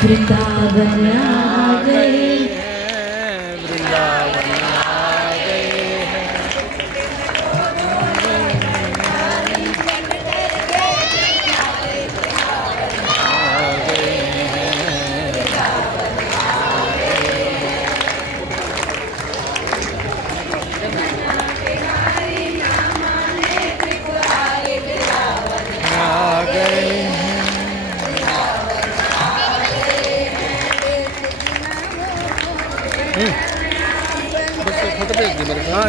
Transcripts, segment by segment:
वृंदावन आ गए वृंदावन आ गए आ गए फोटो भेज दी मेरे को। हाँ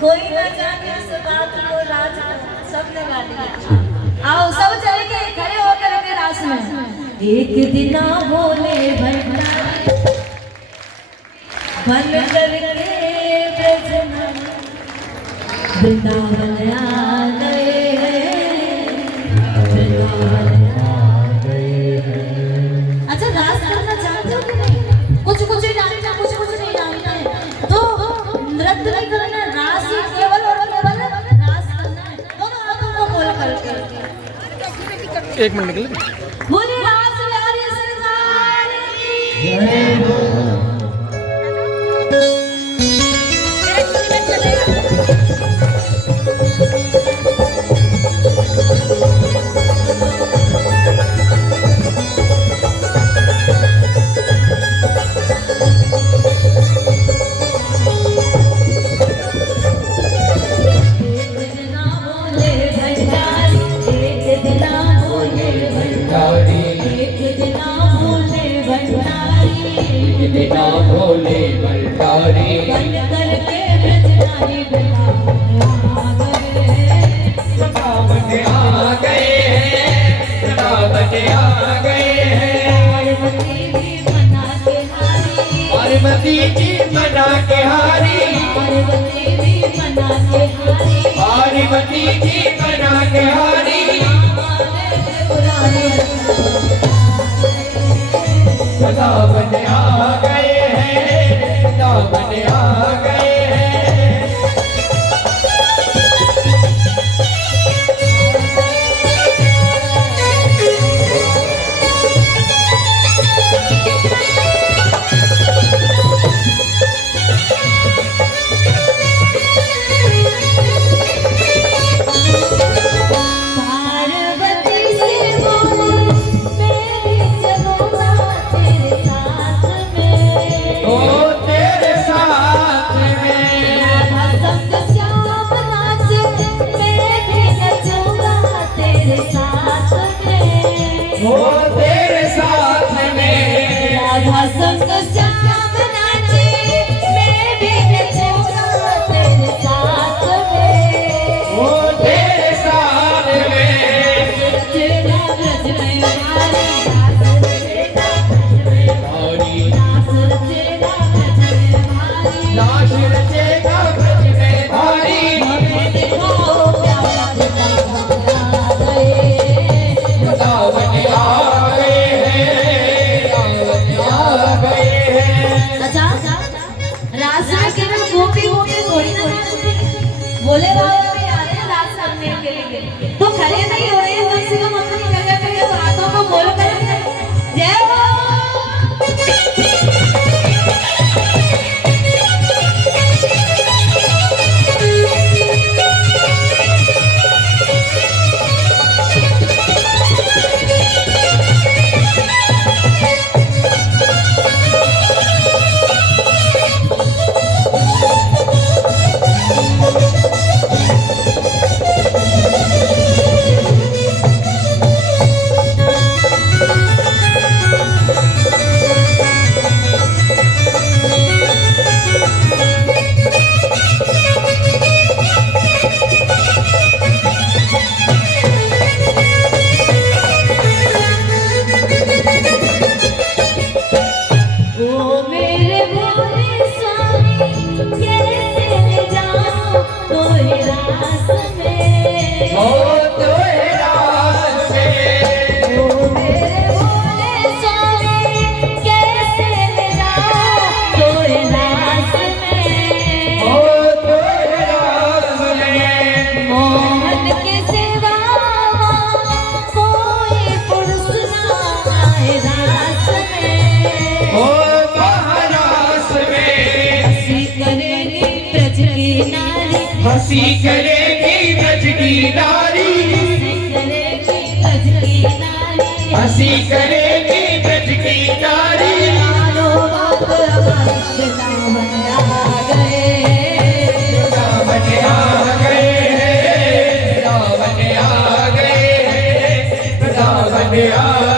कोई न जाने इस बात को राज सबने गा दिया। आओ सब चल के खड़े होकर के रास में एक दिन बोले भंडारी बन करके ब्रजना वृंदावन आ गए वृंदावन आ गए। अच्छा रास करना जानते हो कि नहीं? कुछ कुछ जानते हैं, कुछ कुछ नहीं जानते हैं। तो नृत्य नहीं करना, रास ही केवल और केवल रास करना है। दोनों हाथों को खोल करके 1 मिनट निकले। बोले रास बिहारी सरकार की जय हो। बिना भोले भंडारी बन करके ब्रजनारी वृंदावन आ गए हैं वृंदावन आ गए हैं पार्वती जी मना के हारी पार्वती जी मना के हारी पार्वती जी मना के हारी वृंदावन आ गए हैं वृंदावन आ गए हैं। बोले बाबा भी आ रहे हैं रास करने के लिए, तो खड़े नहीं हो रहे हैं, कम से कम अपनी जगह पे जब हाथों को बोल कर जय हो। हंसी करेगी ब्रज की नारी, हंसी करेगी ब्रज की नारी। वृंदावन आ गए हैं, वृंदावन आ गए हैं, वृंदावन आ गए हैं।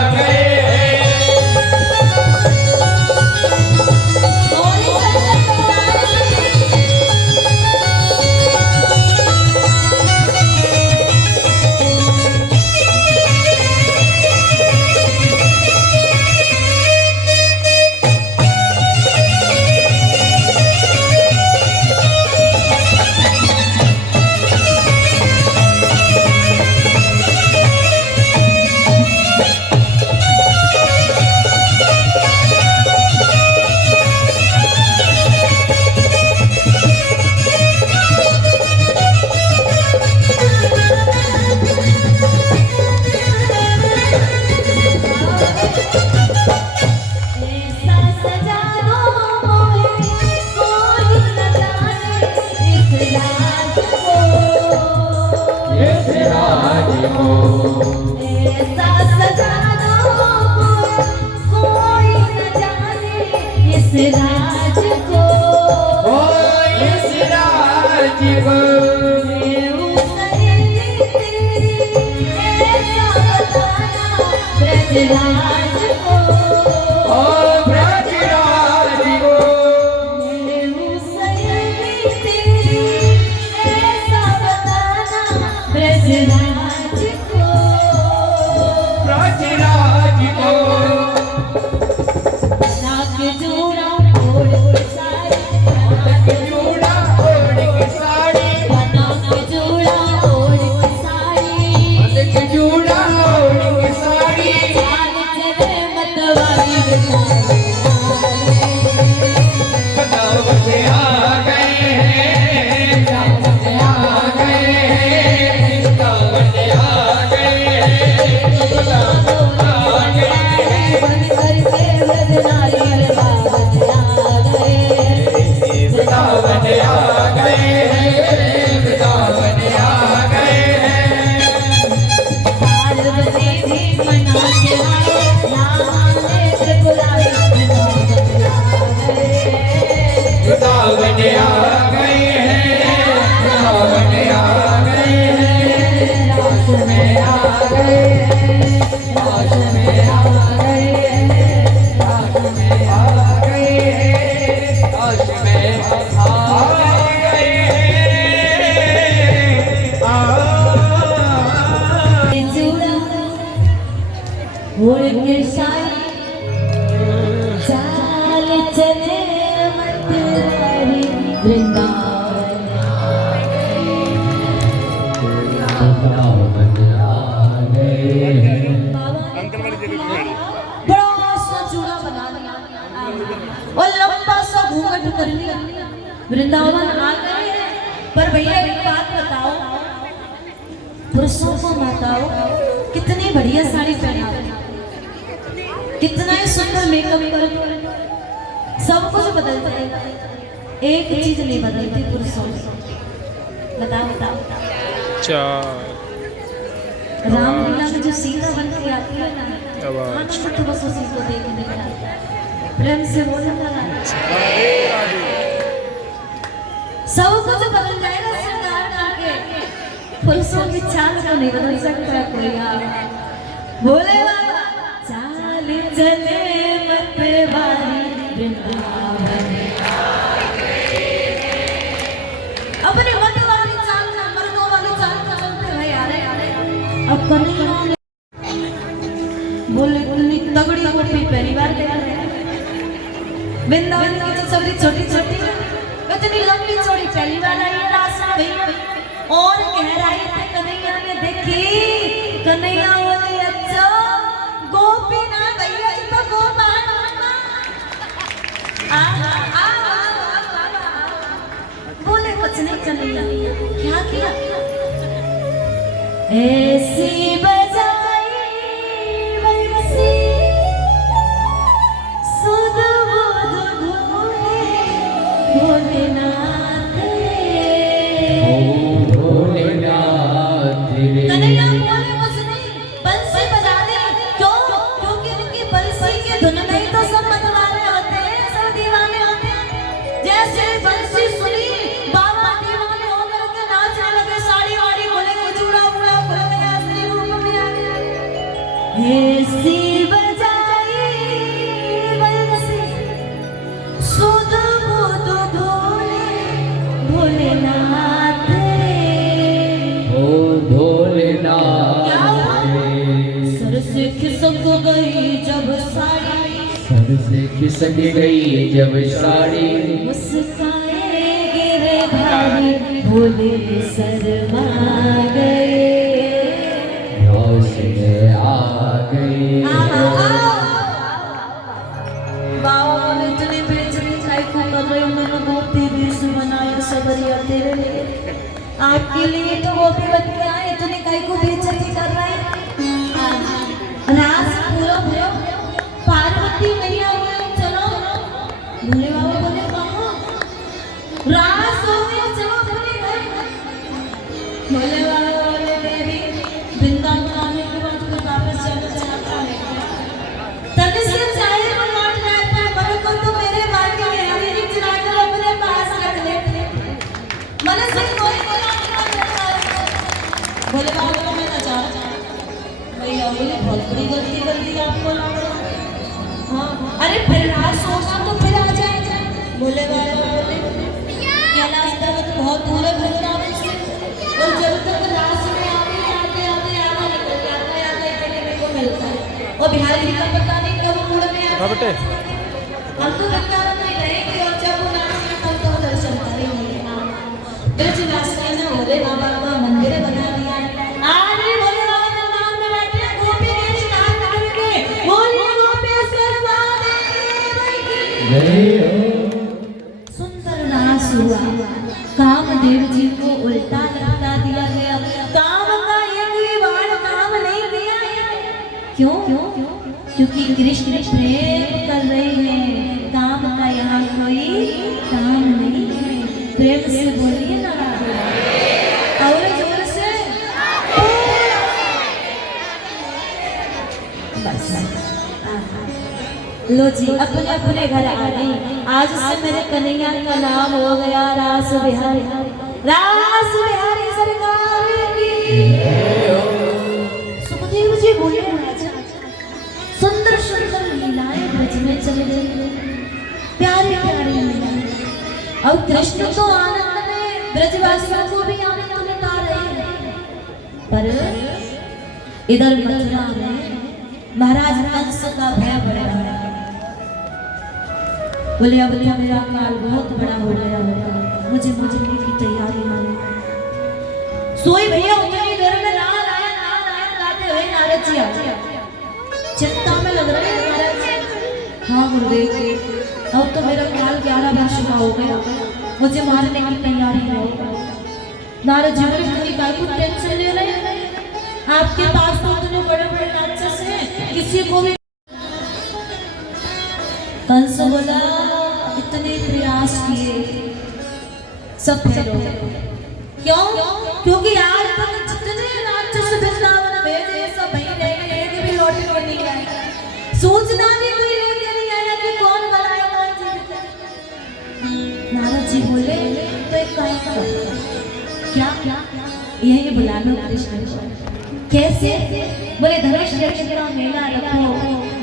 राज को ओ इस राज को ब्रजराज को ओ ब्रजराज को ब्रजराज को ब्रजराज को नाक जोड़ा ओढ़ साड़ी, जूड़ा ओढ़ के साड़ी, नाक जोड़ा ओढ़ साड़ी, जूड़ा ओढ़ के साड़ी। चाल चले मतवाली वृंदावन आ गए हैं, वृंदावन आ गए हैं, वृंदावन आ गए हैं, वृंदावन आ गए हैं। बन करके ब्रजनारी आ गए, वृंदावन आ गए हैं, वृंदावन आ गए हैं। पार्वती भी मना के आए, नाम लेकर बुलाए, वृंदावन आ गए हैं, वृंदावन आ गए हैं, रास में आ गए हैं, रास में आ गए हैं, रास में आ गए हैं, रास में आ गए हैं। जुड़ा ओढ़ के साड़ी, चाल चले मतवाली वृंदावन बड़ा सा चूड़ा बना लिया और लंबा सा घूंघट कर लिया, वृंदावन आ गए हैं। पर भैया एक बात बताओ, पुरुषों को बताओ कितनी बढ़िया साड़ी पहना, कितना ही सुंदर मेकअप कर, सब कुछ बदलता है, एक चीज नहीं बदलती पुरुषों में। बताओ बताओ चार रामलीला में जो सीता बन के आती है ना, आवाज। तो बस उसी को देखने का प्रेम से बोलना सब कुछ बदल जाएगा श्रृंगार करके, पुरुषों की चाल को नहीं बदल सकता कोई। बोले बाबा चाल चले मतवाली वृंदावन, अपने मत वाली चाल ना, मर्दों वाली चाल का चलते भाई आ रहे। अब कन्हैया बोले इतनी तगड़ी गोपी पहली बार देख रहे हैं, वृंदावन की जो सबरी छोटी छोटी इतनी लंबी चौड़ी पहली बार आई है रास में भैया। और गहराई से कन्हैया ने देखी, कन्हैया बोले अच्छा गोपी ना भैया ये तो गोपाल बोले कुछ नहीं कन्हैया, क्या किया ऐसी बजाई वैसी सुध बुध भोले भोलेनाथ रे। भोलेनाथ ओ भोलेनाथ सर से खिसक गई जब साड़ी सर से खिसक गई जब साड़ी मुस्काए गिरे भारी भोले शर्मा गए होश में आ गए बाबा बोले इतनी बेचैनी चाय को कर रही हूँ मैंने गोपी वेश बनाया सबरिया तेरे लिए आपके लिए तो गोपी बन के आए इतने काई को बेचैनी कर रहे हैं रास पूरा भयो पार्वती मैया हुए चलो भोले बाबा बोले कहाँ रास हो गया चलो भोले भाई भोले बाबा बोले देवी वृंदावन आने के बाद तो वापस चला जाता है तब से चाहे वो लौट रहता है मन को तो मेरे भाग्य में हमें ही चलाकर अपने पास रख ले मन से कोई भोले बाबा को मैं ना चाहता भैया बोले बहुत बड़ी गलती कर दी आपको हाँ अरे फिर रात सोचना तो फिर आ जाए बोले बाबा बोले कैलाश पर्वत बहुत दूर है वृंदावन से और जब तक रात में आते आधा निकल जाता है आधा देखने को मिलता है और बिहारी जी का पता नहीं कब मूड में आता बेटे हम तो वृंदावन में रहेंगे और जब वो नाम तब तो दर्शन करेंगे ब्रज वासियों ने भोले बाबा का मंदिर बना दिया आज भी भोले बाबा के नाम में बैठे गोपी वेश धारण करके बोले गोपेश्वर महादेव सुंदर रास हुआ कामदेव जी को उल्टा लटका दिया गया काम का एक भी बाण काम नहीं दिया क्यों क्योंकि कृष्ण प्रेम कर रहे हैं काम का यहाँ कोई काम नहीं है प्रेम से बोलिए ना और जोर से बस लो जी अपने अपने घर आ गई आज से मेरे कन्हैया का नाम हो गया रास बिहारी सरकार की सुखदेव जी बोले राजा सुंदर सुंदर लीलाएं ब्रज में चले गई प्यारी प्यारी लीलाएं और कृष्ण तो आनंद में ब्रजवासियों को भी आनंद लुटा रहे हैं पर इधर मथुरा में महाराज कंस का भय बढ़ रहा है बोले अब तो मेरा काल बहुत बड़ा हो गया होगा मुझे मरने की तैयारी मानो सोई भैया उतनी देर में नाल आया गाते हुए नारद जी आ चिंता में लग रहे हैं नारद जी हाँ गुरुदेव अब तो मेरा काल 11 वर्ष का हो गया मुझे मारने की तैयारी है नारद जी बोले इतनी काय को टेंशन ले रहे हैं आपके पास तो इतने बड़े बड़े राक्षस हैं किसी को भी कंस बोला इतने प्रयास किए सब फेल हो गए क्यों क्योंकि आज तक जितने राक्षस वृंदावन भेजे सब वहीं रह गए एक भी लौट के नहीं आए सूचना भी कोई लेके नहीं आया कि कौन बनाया कौन जीवित नारद जी बोले तो एक काम करो क्या यही बुला लो कृष्ण को कैसे बोले धनुष नक्षत्र का मेला रखो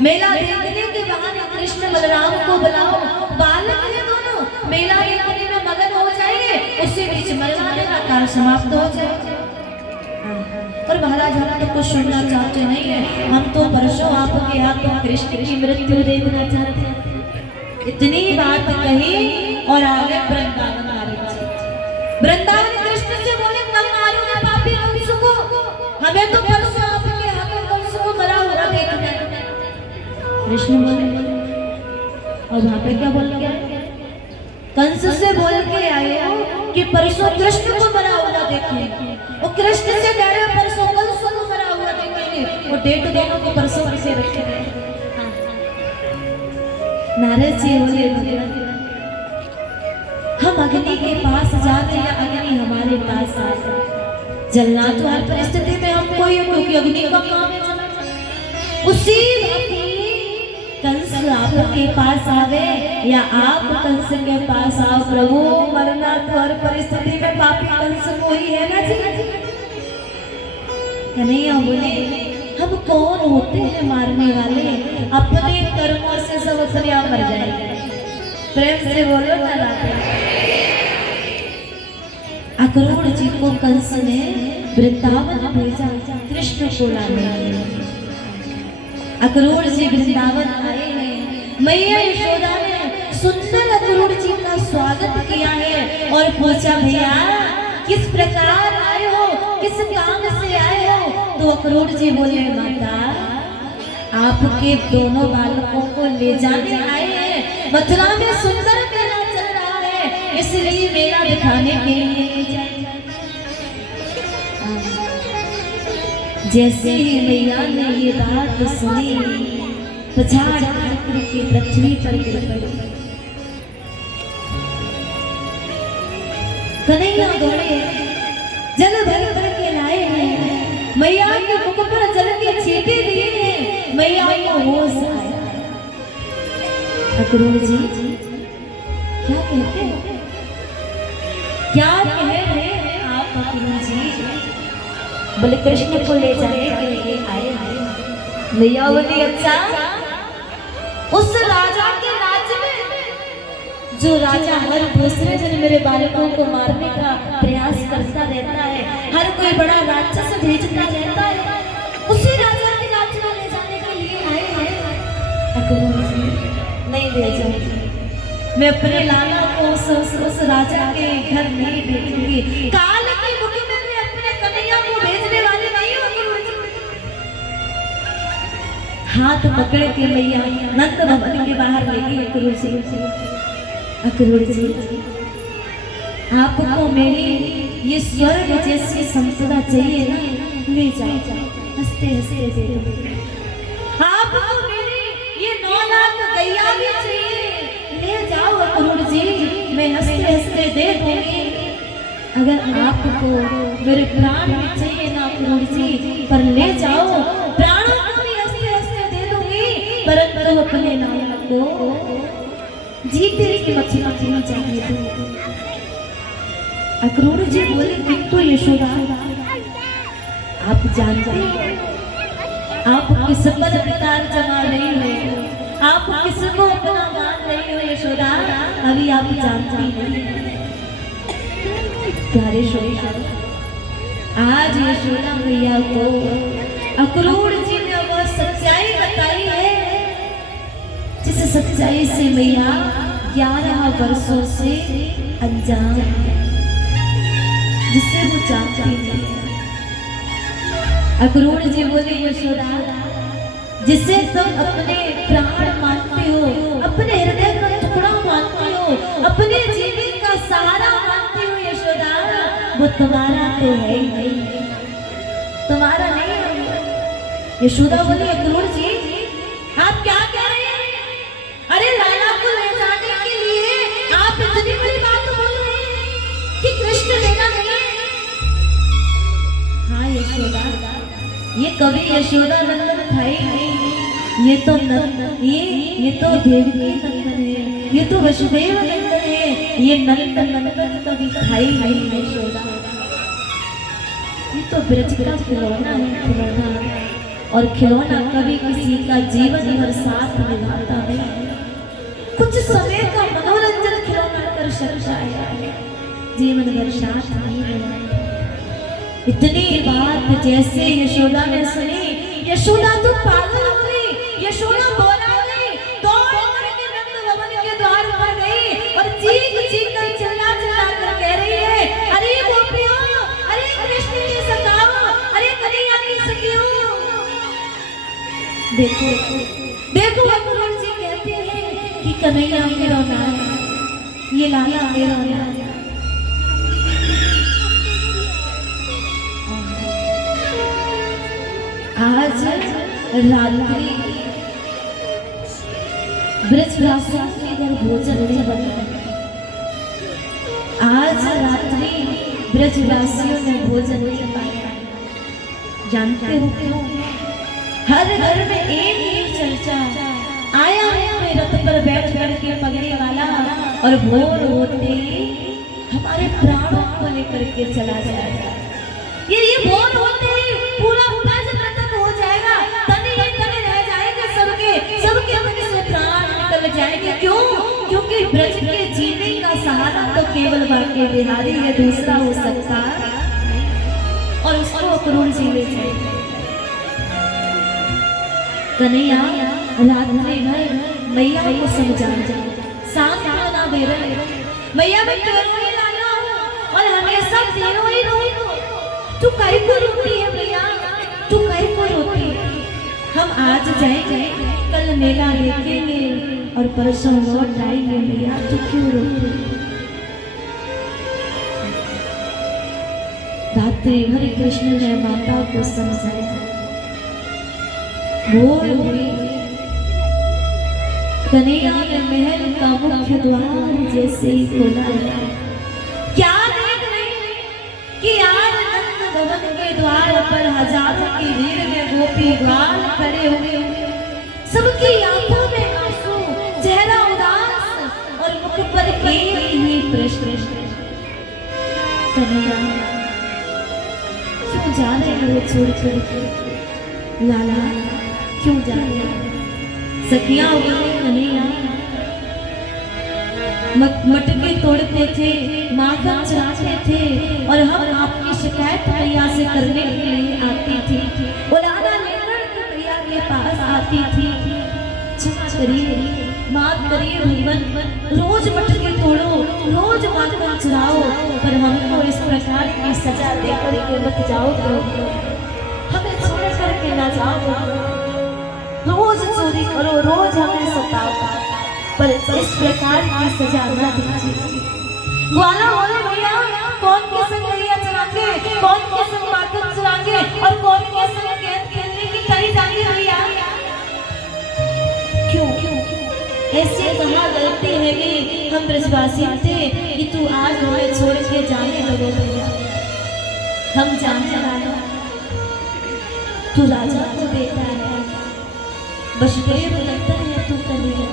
मेला देखने के बहाने कृष्ण बलराम को बुलाओ बालक है दोनों मेला देखने में मगन हो जाएंगे उससे बीच मरवाने का कार्य समाप्त हो जाएगा पर महाराज हम तो कुछ सुनना चाहते नहीं है हम तो परसों आपके हाथ कृष्ण की मृत्यु देखना चाहते हैं इतनी बात कही और आगे वृंदावन कृष्ण से बोले कल मारूंगा पापी कंस को हमें तो परसों आपके हाथों कंस को मरा हुआ देखना है कृष्ण बोले और वहां पे क्या बोल के आए कंस से बोल के आए कि परसों कृष्ण को मरा हुआ देखेंगे और कृष्ण से कह रहे परसों कंस को मरा हुआ देखेंगे और डेट दोनों को परसों से रखेंगे नारद जी बोले हम अग्नि के पास जाते या अग्नि हमारे पास आए जलना तो हर परिस्थिति में हमको ही क्योंकि अग्नि का काम है उसी कंस आपके पास आवे या आप कंस के पास आओ प्रभु मरना तो हर परिस्थिति में पापी कंस को ही है ना जी कन्हैया बोले हम कौन होते हैं मारने वाले अपने कर्मों से सब असरिया मर जाएंगे प्रेम से बोलो ना अक्रूर जी को कंस ने वृंदावन भेजा कृष्ण को लाने। अक्रूर जी वृंदावन आए हैं। मैया यशोदा ने सुंदर अक्रूर जी का स्वागत किया है और पूछा, भैया किस प्रकार आए हो, किस काम से आए हो? तो अक्रूर जी बोले, माता आपके दोनों बालकों को ले जाने आए हैं। मथुरा में सुंदर मेला चल रहा है, इसलिए मेला दिखाने के लिए जाए। जैसे ही मैया ने ये बात सुनी, पछाड़ करके पृथ्वी पर गिर पड़ी। कन्हैया दौड़े, जल भर भर के लाए हैं, मैया के मुख पर जल के छींटे दिए हैं, मैया को होश आया। अक्रूर जी क्या कहते हैं, क्या कह रहे हैं आप अक्रूर जी? बोले कृष्ण को ले जाने के लिए आए हैं। मैया बोली, अच्छा उस राजा के राज्य में जो राजा हर दूसरे दिन मेरे बालकों को मारने का प्रयास करता रहता है, हर कोई बड़ा राक्षस भेजता रहता है, उसी राजा के राज्य में ले जाने के लिए आए हैं। अक्रूर जी नहीं ले जाऊंगी, मैं अपने लाला को उस राजा के घर नहीं भेजूंगी। काल के मुख में मैं अपने कन्हैया को भेजने वाली नहीं हूँ। हाथ पकड़ के मैया नंद भवन के बाहर ले गई अक्रूर जी। अक्रूर जी आपको मेरी ये स्वर्ग जैसी संपदा चाहिए ना, ले जाओ, हंसते हंसते दे दो। आपको मेरी ये 9 लाख गैया भी चाहिए, ले जाओ अक्रूर जी, मैं हंसते हंसते दे दूंगी। अगर आपको मेरे प्राण भी चाहिए ना अक्रूर जी, पर ले जाओ, प्राणों को भी हंसते हंसते दे दूंगी, परंतु अपने नाम को जीते की मछली नहीं चाहिए। अक्रूर जी बोले, किंतु यशोदा आप जानते हैं आप किस पर अधिकार जमा रही हो, आप किसको अपना मान रही हो यशोदा, अभी आप जानती नहीं। प्यारे यशोदा, आज यशोदा मैया को अक्रूर जी ने वह सच्चाई बताई है जिस सच्चाई से मैया 11 वर्षों से अनजान है, जिससे वो जानती नहीं। अक्रूर जी बोले, यशोदा जिसे तुम अपने प्राण मानते हो, अपने हृदय का टुकड़ा मानते हो, अपने जीवन का सहारा मानते हो यशोदा, वो तुम्हारा तो है ही नहीं, तुम्हारा नहीं है। यशोदा बोली, अक्रूर जी आप क्या कह रहे हैं? अरे लाला को ले जाने के लिए आप इतनी बड़ी बात बोल रहे हैं कि कृष्ण लेना नहीं है। हाँ यशोदा, ये कभी यशोदा नंदन था ही नहीं, ये तो देवकी नंदन है, ये तो वसुदेव नंदन है, ये नंदन कभी था ही नहीं यशोदा। ये तो ब्रज का खिलौना है, खिलौना, और खिलौना कभी किसी का जीवन भर साथ निभाता नहीं, कुछ समय का मनोरंजन खिलौना कर सकता है, जीवन भर साथ नहीं निभाता। इतनी बात जैसे यशोदा ने सुनी, यशोदा तो पागल हो गई, यशोदा बोला गई, दौड़ करके नंद भवन के द्वार पर गई और चीख चीख कर चिल्ला चिल्ला कर कह रही है, अरे गोपियों, अरे कृष्ण की सताओ, अरे कन्हैया की सखियों। देखो देखो अक्रूर जी कहते हैं कि कन्हैया मेरा नाम, ये लाला मेरा नाम। आज रात्रि ब्रजवासियों के घर भोजन नहीं बना, आज रात्रि ब्रजवासियों ने भोजन नहीं पाया। जानते हो क्यों? हर घर में एक ही चर्चा, आया है कोई रथ पर बैठ करके पगड़ी वाला और भोर होते हमारे प्राणों को लेकर के चला जाएगा। ये भोर होते ही पूरा ब्रज खत्म हो जाएगा, तने रह जाएगा, सबके अपने से प्राण निकल जाएंगे। क्यों? क्योंकि ब्रज के जीने का सहारा तो केवल बाके बिहारी है, दूसरा हो सकता और उसको अक्रूर जीवे चाहिए। कन्हैया रात में मैया को समझा शांत होना दे रहे, मैया मैं तेरो ही लाला हूँ और हमेशा तेरो ही रहूँ। तू कहीं को रोती है मैया, तू कहीं को रोती है। हम आज जाएंगे, कल मेला देखेंगे और परसों लौट आएंगे मैया, तू क्यों रोती है? रात्रि भर कृष्ण ने माता को समझाया, भोर हुई, कन्हैया ने महल का मुख्य द्वार जैसे ही खोला, क्या देख रही कि आज नंद भवन के द्वार पर हजारों की भीड़ में गोपी गाल खड़े हुए, सबकी आंखों में आंसू, चेहरा उदास और मुख पर एक ही प्रश्न, कन्हैया क्यों जा रहे हो छोड़ छोड़ के? लाला क्यों जा रहे हो? सखियां बोले कन्हैया मटके तोड़ते थे, माखन चढ़ाते थे और हम आपकी शिकायत मैया से करने के लिए आती थी, उलाना लेकर मैया के पास आती थी। क्षमा करिए, माफ करिए भगवान, रोज मटके तोड़ो, रोज माखन चढ़ाओ, पर हमको इस प्रकार की सजा देकर के मत जाओ, हमें छोड़ करके ना जाओ। रोज चोरी करो, रोज हमें सताओ, पर इस प्रकार की सजा न दीजिए। ग्वाला बोले भैया कौन के संग गैया चराएंगे, कौन के संग माखन चराएंगे और कौन के संग गेंद खेलने की करी जाएंगे भैया? क्यों ऐसे कहाँ गलती है कि हम ब्रजवासी थे कि तू आज हमें छोड़ के जाने लगे भैया? हम जानते राजा, तू राजा को बेटा है, वसुदेव लगता है तू कन्हैया,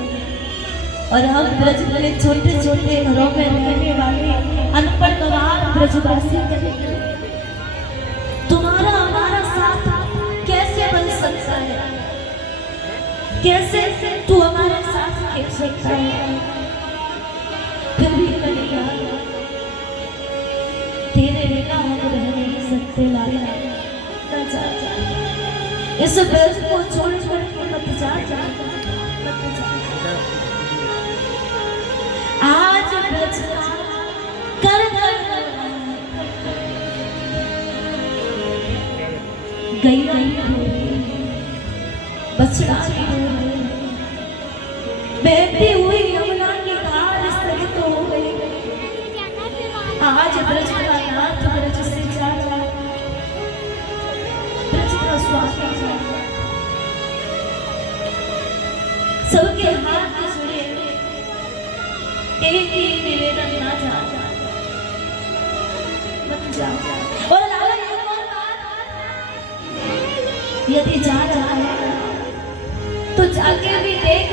और हम ब्रज के छोटे छोटे घरों में रहने वाले अनपढ़ गवार ब्रजवासी कन्हैया, तुम्हारा हमारा साथ कैसे बन सकता है? कैसे तू हमारे साथ खेल सकता है? फिर भी कन्हैया तेरे बिना हम रह नहीं सकते लाला, ना जा इस ब्रज को छोड़ कर मत जा, आज ब्रज कर गई बछड़ा बहती हुई यमुना की धार स्थगित हो गई। आज ब्रज का नाथ ब्रज से जा, ब्रज का स्वामी सबके हाथ जुड़े, एक ही निवेदन ना जा मत जा। और लाला यदि जा रहा है तो जाके भी देख,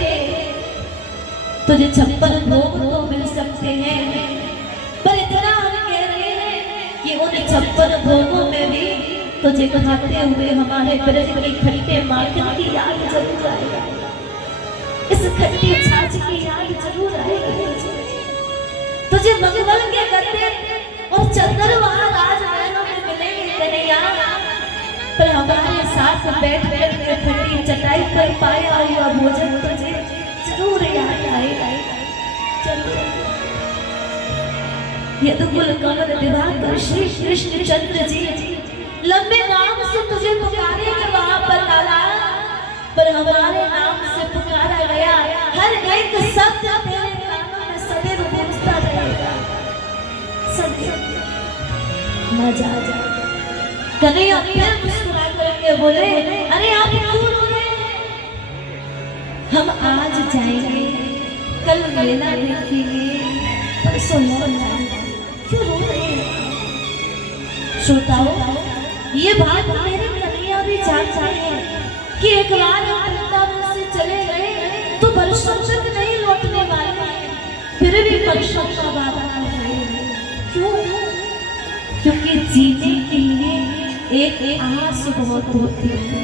तुझे 56 भोग तो मिल सकते हैं, पर इतना हम कह रहे हैं कि उन 56 भोगों में भी तुझे खाते हुए हमारे ब्रज की खट्टे माखन की याद जरूर आएगा, इस खट्टी छाछ की याद जरूर आएगी। तुझे मंगल के गद्दे और चंदन वहां राज महलों में मिलेंगे कन्हैया, पर हमारे साथ बैठ बैठ के ठंडी चटाई पर पाया हुआ भोजन तुझे जरूर याद आएगा। यदुकुल कमल दिवाकर श्री कृष्ण चंद्र जी लंबे नाम से तुझे पुकारेंगे वहां पर लाला, पर हमारे नाम से पुकारा गया हर एक शब्द तेरे कानों में सदैव गूंजता रहेगा। न जा कन्हैया फिर मुस्कुरा करके बोले, अरे आप क्यों रो रहे हैं? हम आज जाएंगे, कल मेला देखेंगे, परसों लौट आएंगे, क्यों रो रहे हैं? श्रोताओं, ये बात मेरे कन्हैया भी जानता है कि एक बार हम वृंदावन से चले गए तो वर्षों तक नहीं लौटने वाले, फिर भी वर्षों का वादा है। क्यों? क्योंकि जीने के लिए एक आस बहुत होती है,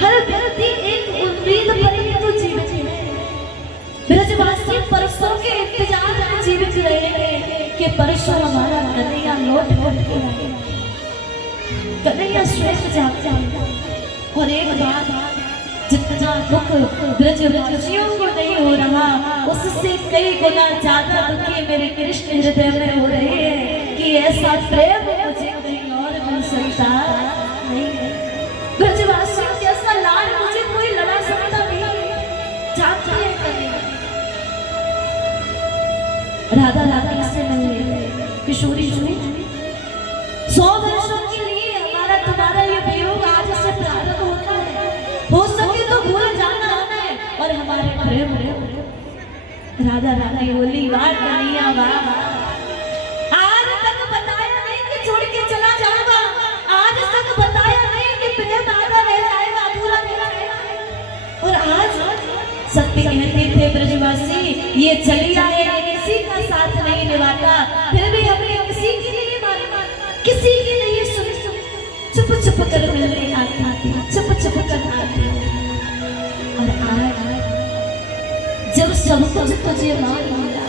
हर व्यक्ति एक उम्मीद पर ही तो जीते हैं। ब्रज ब्रजवासी परसों के इंतजार में जीवित रहेंगे कि परसों हमारा कन्हैया लौट के आएगा, कन्हैया स्वयं जाएगा। और एक बात, जितना दुख ब्रजवासियों को नहीं हो रहा, उससे कई गुना ज्यादा दुखी मेरे कृष्ण हृदय में हो रहे हैं कि ऐसा प्रेम मुझे कहीं और मिल सकता नहीं। ब्रजवासियों जैसा लाल मुझे कोई लड़ा सकता नहीं। जानते हैं कन्हैया राधा राधा से मिले किशोरी जी 100 वर्षों के लिए हमारा तुम्हारा ये वियोग आज से प्रारंभ होता है। हो सके तो भूल जाना हमें और हमारे प्रेम राधा राधा बोली वाह कन्हैया वाह। आज तक बताया नहीं कि छोड़ के चला जाऊंगा, आज तक बताया नहीं कि प्रेम आधा रह जाएगा, अधूरा रह जाएगा। और आज सत्य कहते थे ब्रजवासी ये चलिया है, किसी का साथ नहीं निभाता, फिर भी हमने किसी की नहीं मानी, किसी की नहीं सुनी, चुप चुप कर मिलने आती थी, चुप चुप कर आती। और आज जब सब कुछ तुझे मान लिया,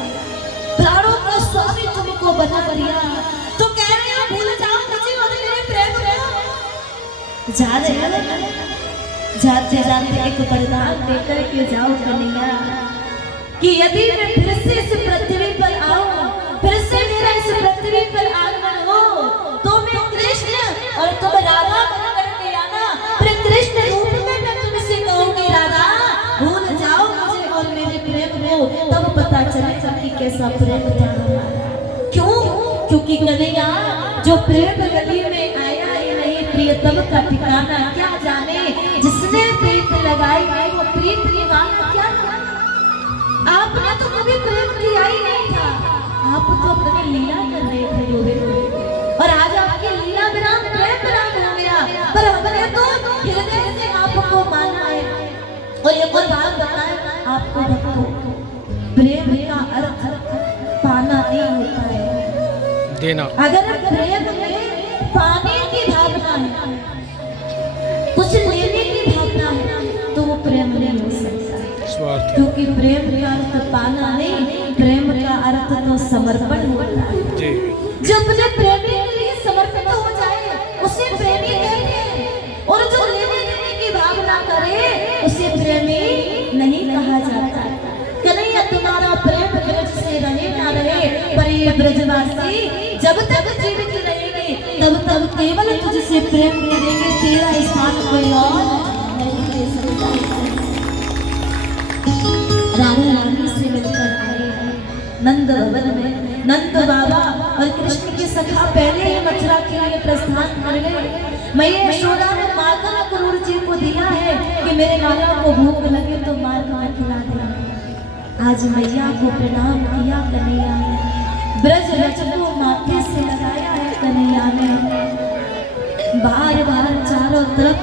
प्राणों का स्वामी तुमको बना दिया, तो कह रहे हो भूल जाओ मुझे और मेरे प्रेम को। जा रहे जाते जाते एक वरदान देकर के जाओ कन्हैया कि यदि मैं फिर से इस पृथ्वी पर आऊं, फिर से मेरा इस पृथ्वी पर आगमन हो, तो मैं कृष्ण और तुम राधा बनकर के आना। फिर कृष्ण रूप में मैं तुमसे कहूंगी राधा भूल जाओ मुझे और मेरे प्रेम को, तब पता चलेगा कि कैसा प्रेम था हमारा। क्यों? क्योंकि कन्हैया जो प्रेम गली में आया ही नहीं, प्रियतम का ठिकाना क्या जाने, जिसने प्रीत लगाई है वो प्रीत निभाना क्या जाने। आपने तो कभी प्रेम किया ही नहीं था, आप तो अपनी लीला कर रहे थे रोवे रोवे, और आज आपकी लीला विराम प्रेम विराम हो गया। पर हमने तो हृदय से आपको माना है। और ये कोई बात बताए आपको भक्तों, प्रेम का अर्थ पाना नहीं होता है, देना। अगर प्रेम में पाने की भावना है, कुछ लेने की भावना है, तो वो प्रेम नहीं हो सकता। स्वार्थ। क्योंकि प्रेम का अर्थ पाना नहीं, प्रेम का अर्थ तो समर्पण होता है। जी। जो अपने प्रेमी के लिए समर्पित हो जाए उसे प्रेमी कहते हैं, और जो लेने देने की भावना करे उसे प्रेमी नहीं कहा जाता। कन्हैया तुम्हारा प्रेम ब्रज से रहे ना रहे, पर ये ब्रजवासी जब तक जीवित रहेंगे तब तक केवल तुझसे प्रेम करेंगे, तेरा स्थान कोई और नहीं दे सकता। राधा रानी से मिलकर आए नंद भवन में, नंद बाबा और कृष्ण के सखा पहले ही मथुरा के लिए प्रस्थान कर गए। मैया यशोदा ने माखन क्रूर जी को दिया है कि मेरे लाला को भूख लगे तो माखन खिला दे। आज मैया को प्रणाम किया कन्हैया ने, ब्रज रच को माथे से लगाया है कन्हैया ने। बार बार चारों तरफ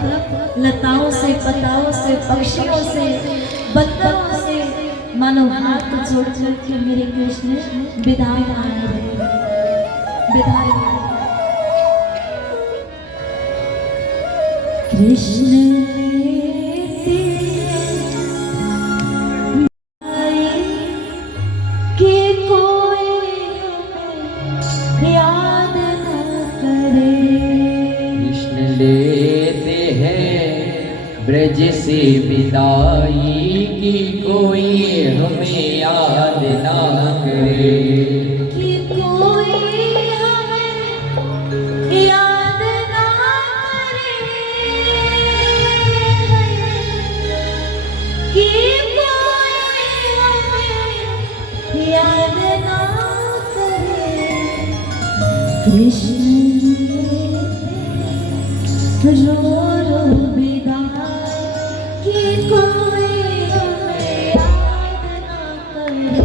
लताओं से, पताओं से, पक्षियों से, बंदरों से मानो हाथ जोड़ जोड़ के मेरे कृष्ण विदाई मांग रहे, विदाई मांग कृष्ण ब्रज से विदाई की कोई हमें याद ना करे, कि कोई हमें याद ना करे, कि कोई हमें याद ना करे। कृष्ण रो रो विदा कि कोई हमें याद ना करे।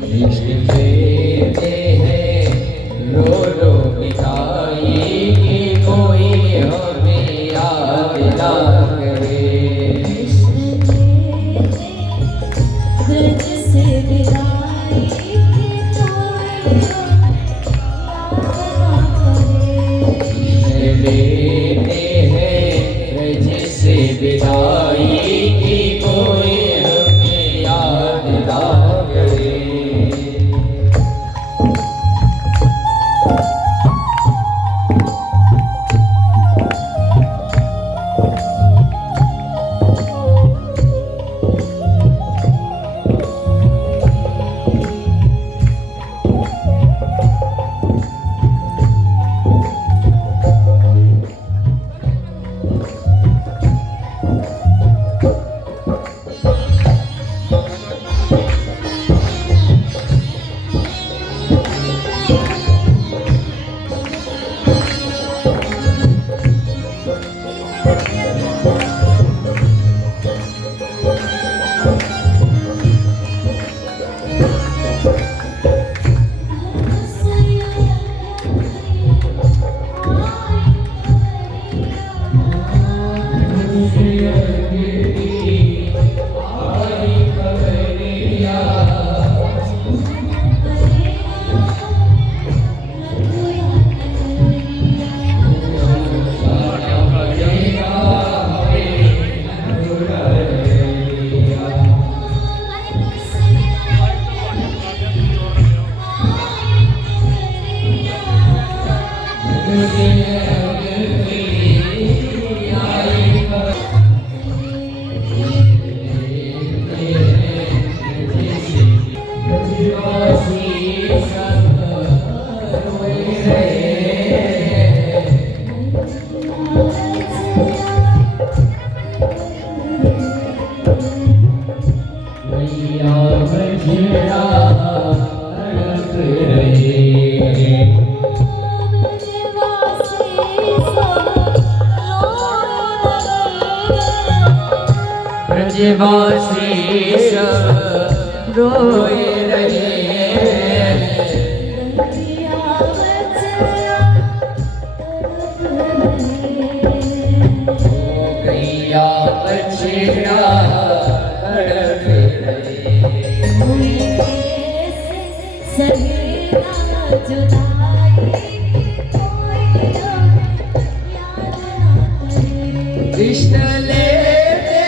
कृष्ण देते हैं रो रो विदाई की कोई हमें याद ना करे। कृष्ण ब्रज से विदाई कि कोई हमें याद ना करे। लेते हैं जिससे विदाई की कोई हमें याद ना ब्रजवासी सब रोए रहे गैया बछड़ा तड़प रहे कृष्ण लेते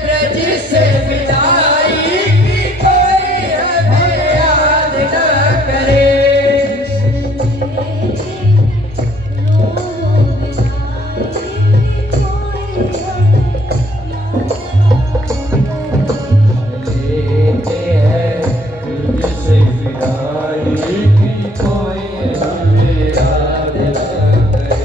ब्रज से विदाई की कोई हमें याद न करे लेते हैं ब्रज से विदाई की कोई हमें याद न करे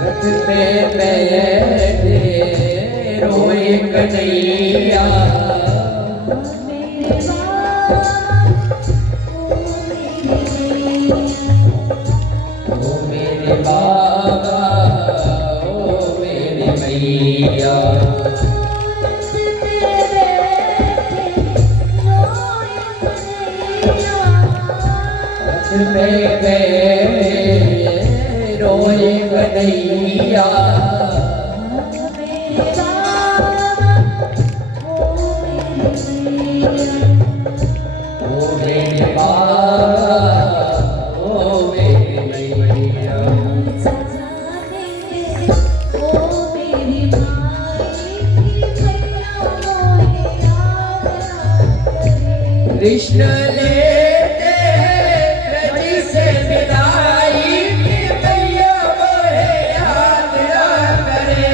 रथ पे बैठे रोए कन्हैया ओ मेरे बाबा ओ मेरे मैया रथ पे बैठे रोए कन्हैया ओ मेरे बाबा ओ मेरे मैया कृष्ण लेते ब्रज से विदाई की मैया मोहे याद न करे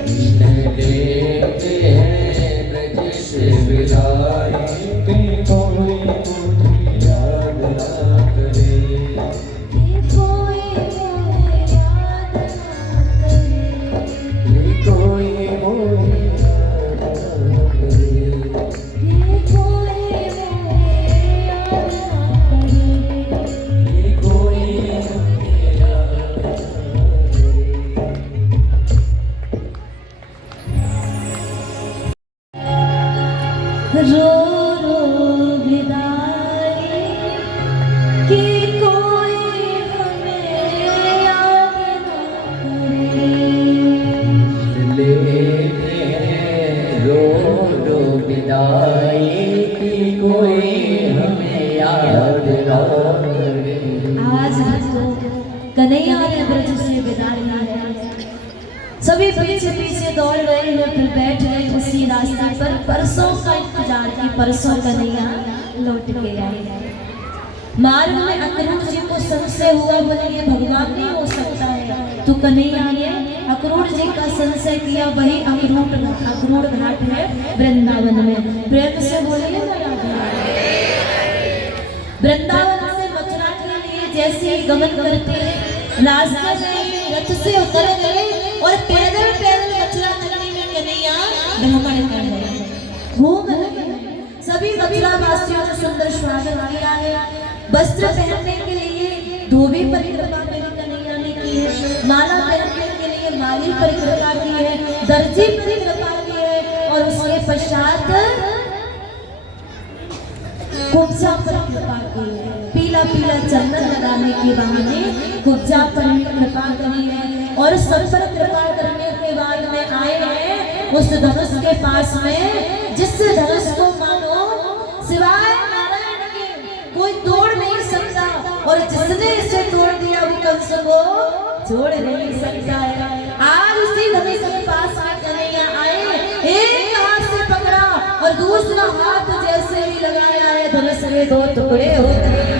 कृष्ण लेते ब्रज से विदाई की कोई मुझे याद न करे कोई मोहे याद न करे कोई मोहे याद रो रो विदाई कि कोई हमें याद न करे। लेते हैं रो रो विदाई की कोई हमें याद न करे आज हमको कन्हैया ने ब्रज से विदा लिया है। सभी पीछे पीछे दौड़ गए हैं, फिर बैठ गए उसी रास्ते पर। परसों का इंतजार की, परसों कन्हैया लौट के आए। मार्ग में अक्रूर जी को संशय हुआ, बोले ये भगवान नहीं हो सकता है। तो कन्हैया ने अक्रूर जी का संशय किया। वही अक्रूर घाट है वृंदावन में। प्रेम से बोलिए वृंदावन से मथुरा के लिए जैसे गमन करते हैं, रास्ते में रथ से उतर गए और पैदल पैदल मथुरा नगरी में कन्हैया भ्रमण कर रहे, घूम रहे। सभी मथुरा वासियों ने सुंदर स्वागत किया है। वस्त्र पहनने के लिए धोबी परिक्रमा मेरी कन्हैया ने की है। माला पहनने के लिए माली परिक्रमा की है। दर्जी परिक्रमा की है। और उसके पश्चात कुब्जा परिक्रमा की है। पीला पीला चंदन लगाने के बहाने कुब्जा परिक्रमा करी है। और सब पर कृपा करने के बाद में आए हैं उस धनुष के पास में, जिस धनुष को मानो सिवाय नारायण के कोई तोड़ नहीं सकता और जिसने इसे तोड़ दिया वो कंस को छोड़ नहीं सकता है। आज उसी धनुष के पास कन्हैया आए, एक हाथ से पकड़ा और दूसरा हाथ जैसे ही लगाया है धनुष के दो टुकड़े हो गए।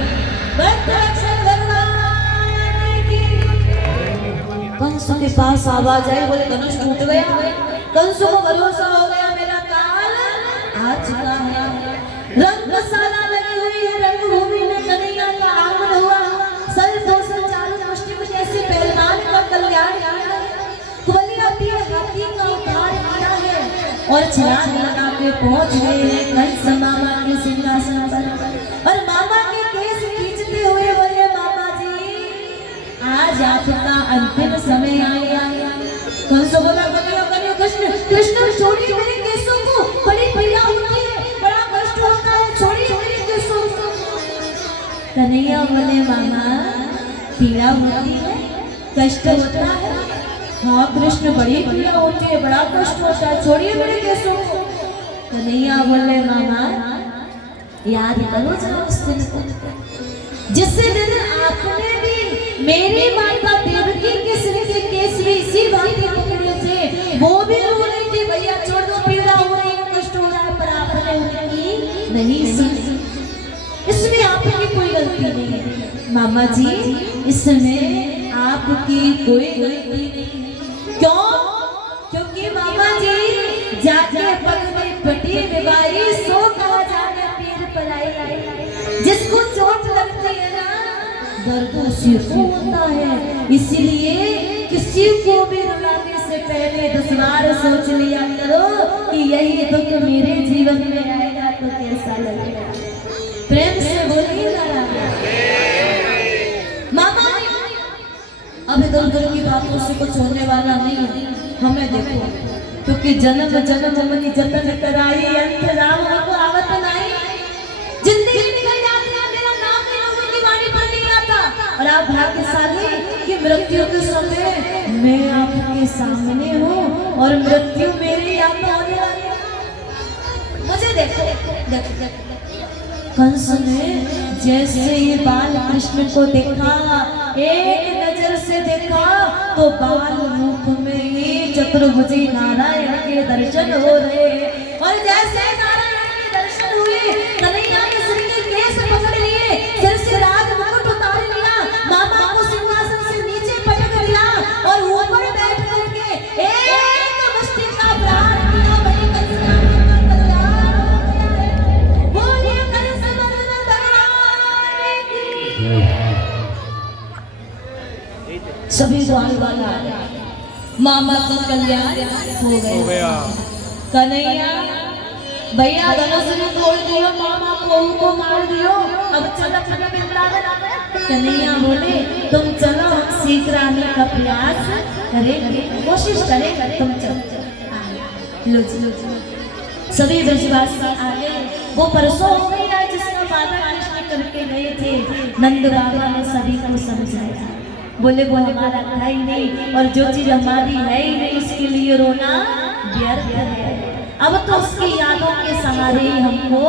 कंस के पास आवाज आई, बोले धनुष टूट गया। कंस को भरोसा हो गया मेरा काल आ चुका है। रंगशाला लगी हुई है, रंगभूमि में कन्हैया का आगमन हुआ। सर दो सर चारों मुष्टि में जैसे पहलवान का कल्याण किया है, कुबलिया तीर हाथी का उद्धार किया है और छलांग लगा के पहुंच गए हैं कंस मामा के सिंहासन पर। और मामा के केस खींचते हुए बोले मामा जी आज आपका अंतिम समय आ गया। कंस बोला कन्हैया कन्हैया कृष्ण कृष्ण छोड़िए मेरे केसों को, बड़ी पीड़ा होती है, बड़ा कष्ट होता है, छोड़िए मेरे केसों को। कन्हैया बोले मामा पीड़ा होती है, कष्ट होता है। हाँ कृष्ण बड़ी पीड़ा होती है, बड़ा कष्ट होता है, छोड़िए मेरे केसों को। कन्हैया बोले मामा याद करो जरा उस दिन को, जिस दिन आपने भी मेरी माता देवकी के सिर के केस भी इसी बात के पकड़े थे, वो भी रो रही थी भैया छोड़ दो पीड़ा हो रही है, कष्ट हो रहा है, पर आपने उनकी नहीं सुनी। इसमें आपकी कोई गलती नहीं है मामा जी, इसमें आपकी कोई गलती नहीं। क्यों? क्योंकि मामा जी जाके पग में पटी निभाई सो कहा जाने पीर पलाई। जिसको चोट लगती है ना दर्द उसी को होता है, इसीलिए किसी को भी रुलाने से पहले 10 बार सोच लिया करो कि यही दुख मेरे जीवन में आएगा तो कैसा लगेगा। प्रेम से बोलिए ना मामा। अब इधर उधर की बातों से कुछ होने वाला नहीं है, हमें देखो क्योंकि जन्म जन्म मनी जतन कराई अंत राम को आवत नहीं। जिंदगी निकल जाती है, मेरा नाम भी लोगों की वाणी पर नहीं आता और आप भाग्यशाली कि मृत्यु के समय मैं आपके सामने हूँ और मृत्यु मेरी याद होने वाली है। मुझे देखो देखो देखो कंस ने जैसे ही बाल कृष्ण को देखा, एक नजर से देखा तो बाल रूप में ही चतुर्भुजी नारायण के दर्शन हो रहे। और जैसे नारायण के दर्शन हुए कन्हैया ने सिर के केस पकड़ लिए, सिर से राज मुकुट उतार लिया, मामा को सिंहासन से नीचे पटक दिया और ऊपर बैठ करके एक मुष्टि का प्रहार किया। बड़ी कंस सभी द्वार वाला मामा का कल्याण हो गया। कन्हैया भैया धनुष ने तोड़ दियो, मामा को मार दियो, अब चलो अपने वृंदावन। कन्हैया बोले तुम चलो, हम शीघ्र आने का प्रयास करेंगे, कोशिश करेंगे, तुम चलो। लो लो सभी ब्रजवासी आगे। वो परसों हो गई है जिसका वादा कृष्ण करके गए थे। नंद बाबा ने सभी को समझाया, बोले वो हमारा था ही नहीं और जो चीज हमारी है ही नहीं उसके लिए रोना व्यर्थ है। अब तो उसकी यादों के सहारे ही हमको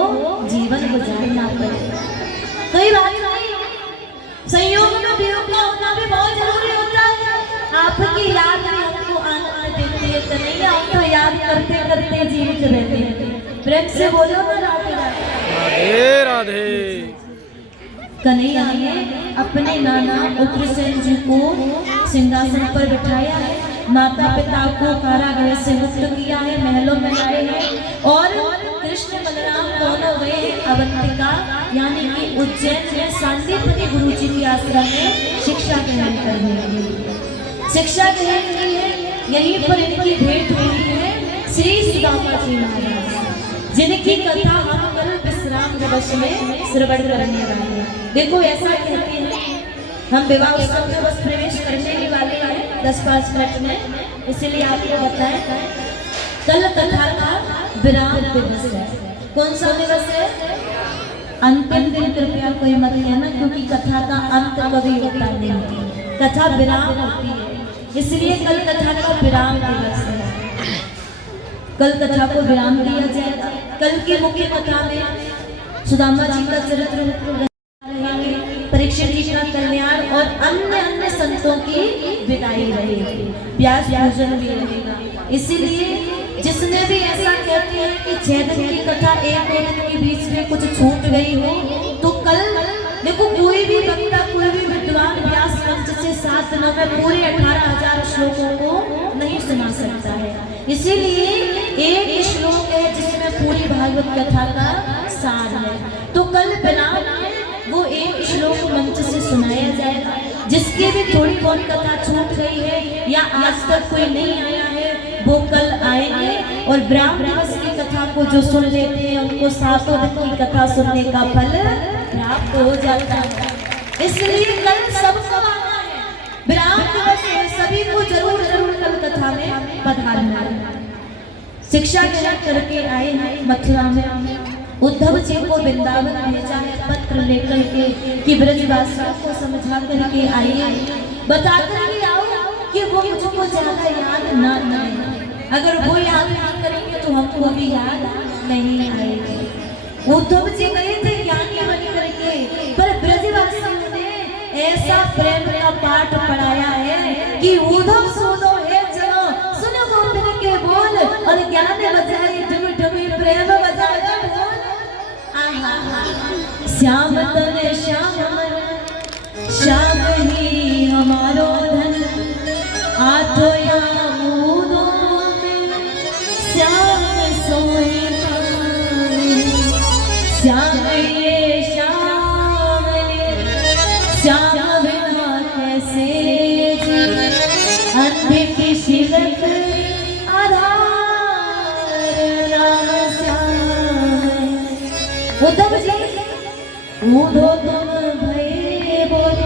जीवन गुजारना पड़ेगा। कोई बात नहीं, संयोग में वियोग का होना भी बहुत जरूरी होता है। आपकी याद भी हमको आनंद देती है, कन्हैया हम तो याद करते करते जीवित रहते हैं। प्रेम से बोलो ना राधे राधे राधे। कन्हैया ने अपने नाना उग्रसेन जी को सिंहासन पर बिठाया है, माता पिता को कारागृह से मुक्त किया है, महलों में लाए हैं और कृष्ण बलराम दोनों गए हैं अवंतिका यानी कि उज्जैन में सांदीपनि गुरु जी के आश्रम में शिक्षा ग्रहण करने के लिए। शिक्षा ग्रहण की है, यहीं पर इनकी भेंट हुई है श्री सुदामा जी महाराज, जिनकी कथा हम कल विश्राम दिवस में श्रवण करने वाले हैं। देखो ऐसा कहते हैं, हम विवाह उत्सव में बस प्रवेश करने ही वाले हैं 10-5 मिनट में, इसलिए आपको बताएं कल कथा का विराम दिवस है। कौन सा दिवस है? अंतिम दिन कृपया कोई मत कहना, क्योंकि कथा का अंत कभी होता नहीं, कथा विराम होती है, इसलिए कल कथा का विराम दिवस है। कल कथा को विराम दिया जाएगा। कल की मुख्य कथा में सुदामा जी का चरित्र रहेंगे परीक्षित जी का कल्याण और अन्य अन्य संतों की विदाई रहेगी, व्यास भोजन भी रहेगा। इसीलिए जिसने भी ऐसा कहते हैं कि 6 दिन की कथा 1 दिन के बीच में कुछ छूट गई हो, तो कल देखो कोई भी वक्ता, कोई भी विद्वान व्यास मंच से 7 दिनों में पूरे 18,000 श्लोकों को नहीं सुना सकता है। इसीलिए एक श्लोक है जिसमें पूरी भागवत कथा का सार है। तो कल बिलाव में वो एक श्लोक मंच से सुनाया जाएगा। जिसकी भी थोड़ी बहुत कथा छूट गई है या आज तक कोई नहीं आया है, वो कल आएंगे और ब्राह्मण दिवस की कथा को जो सुन लेते हैं उनको 7 दिन की कथा सुनने का फल प्राप्त हो जाता है। इसलिए कल सबको आना है, ब्राह्मण दिवस है, सभी को जरूर जरूर कल कथा में पधारना है। शिक्षा ग्रहण करके आए हैं मथुरा में, उद्धव जी को वृंदावन भेजा है पत्र लेकर के कि ब्रजवासियों को समझा करके आइए, बता करके आओ कि वो मुझको ज्यादा याद ना आए। अगर वो याद ना करेंगे तो हमको भी याद नहीं आएगी। उद्धव जी गए थे ज्ञानी बन करके, पर ब्रजवासियों ने ऐसा प्रेम का पाठ पढ़ाया है कि उद्धव सुनो है चलो, सुनो गोपिन के बोल, और ज्ञान बजाए डुम डुमी प्रेम बजाया बोल। श्याम तन श्याम श्याम ही हमारो धन, आठो यामों में श्याम सोए श्याम ये श्याम श्याम बिना कैसे जी, अंधे की शिवक आधार नाम श्याम। उद्धव जी ऊधो तुम भये बोल,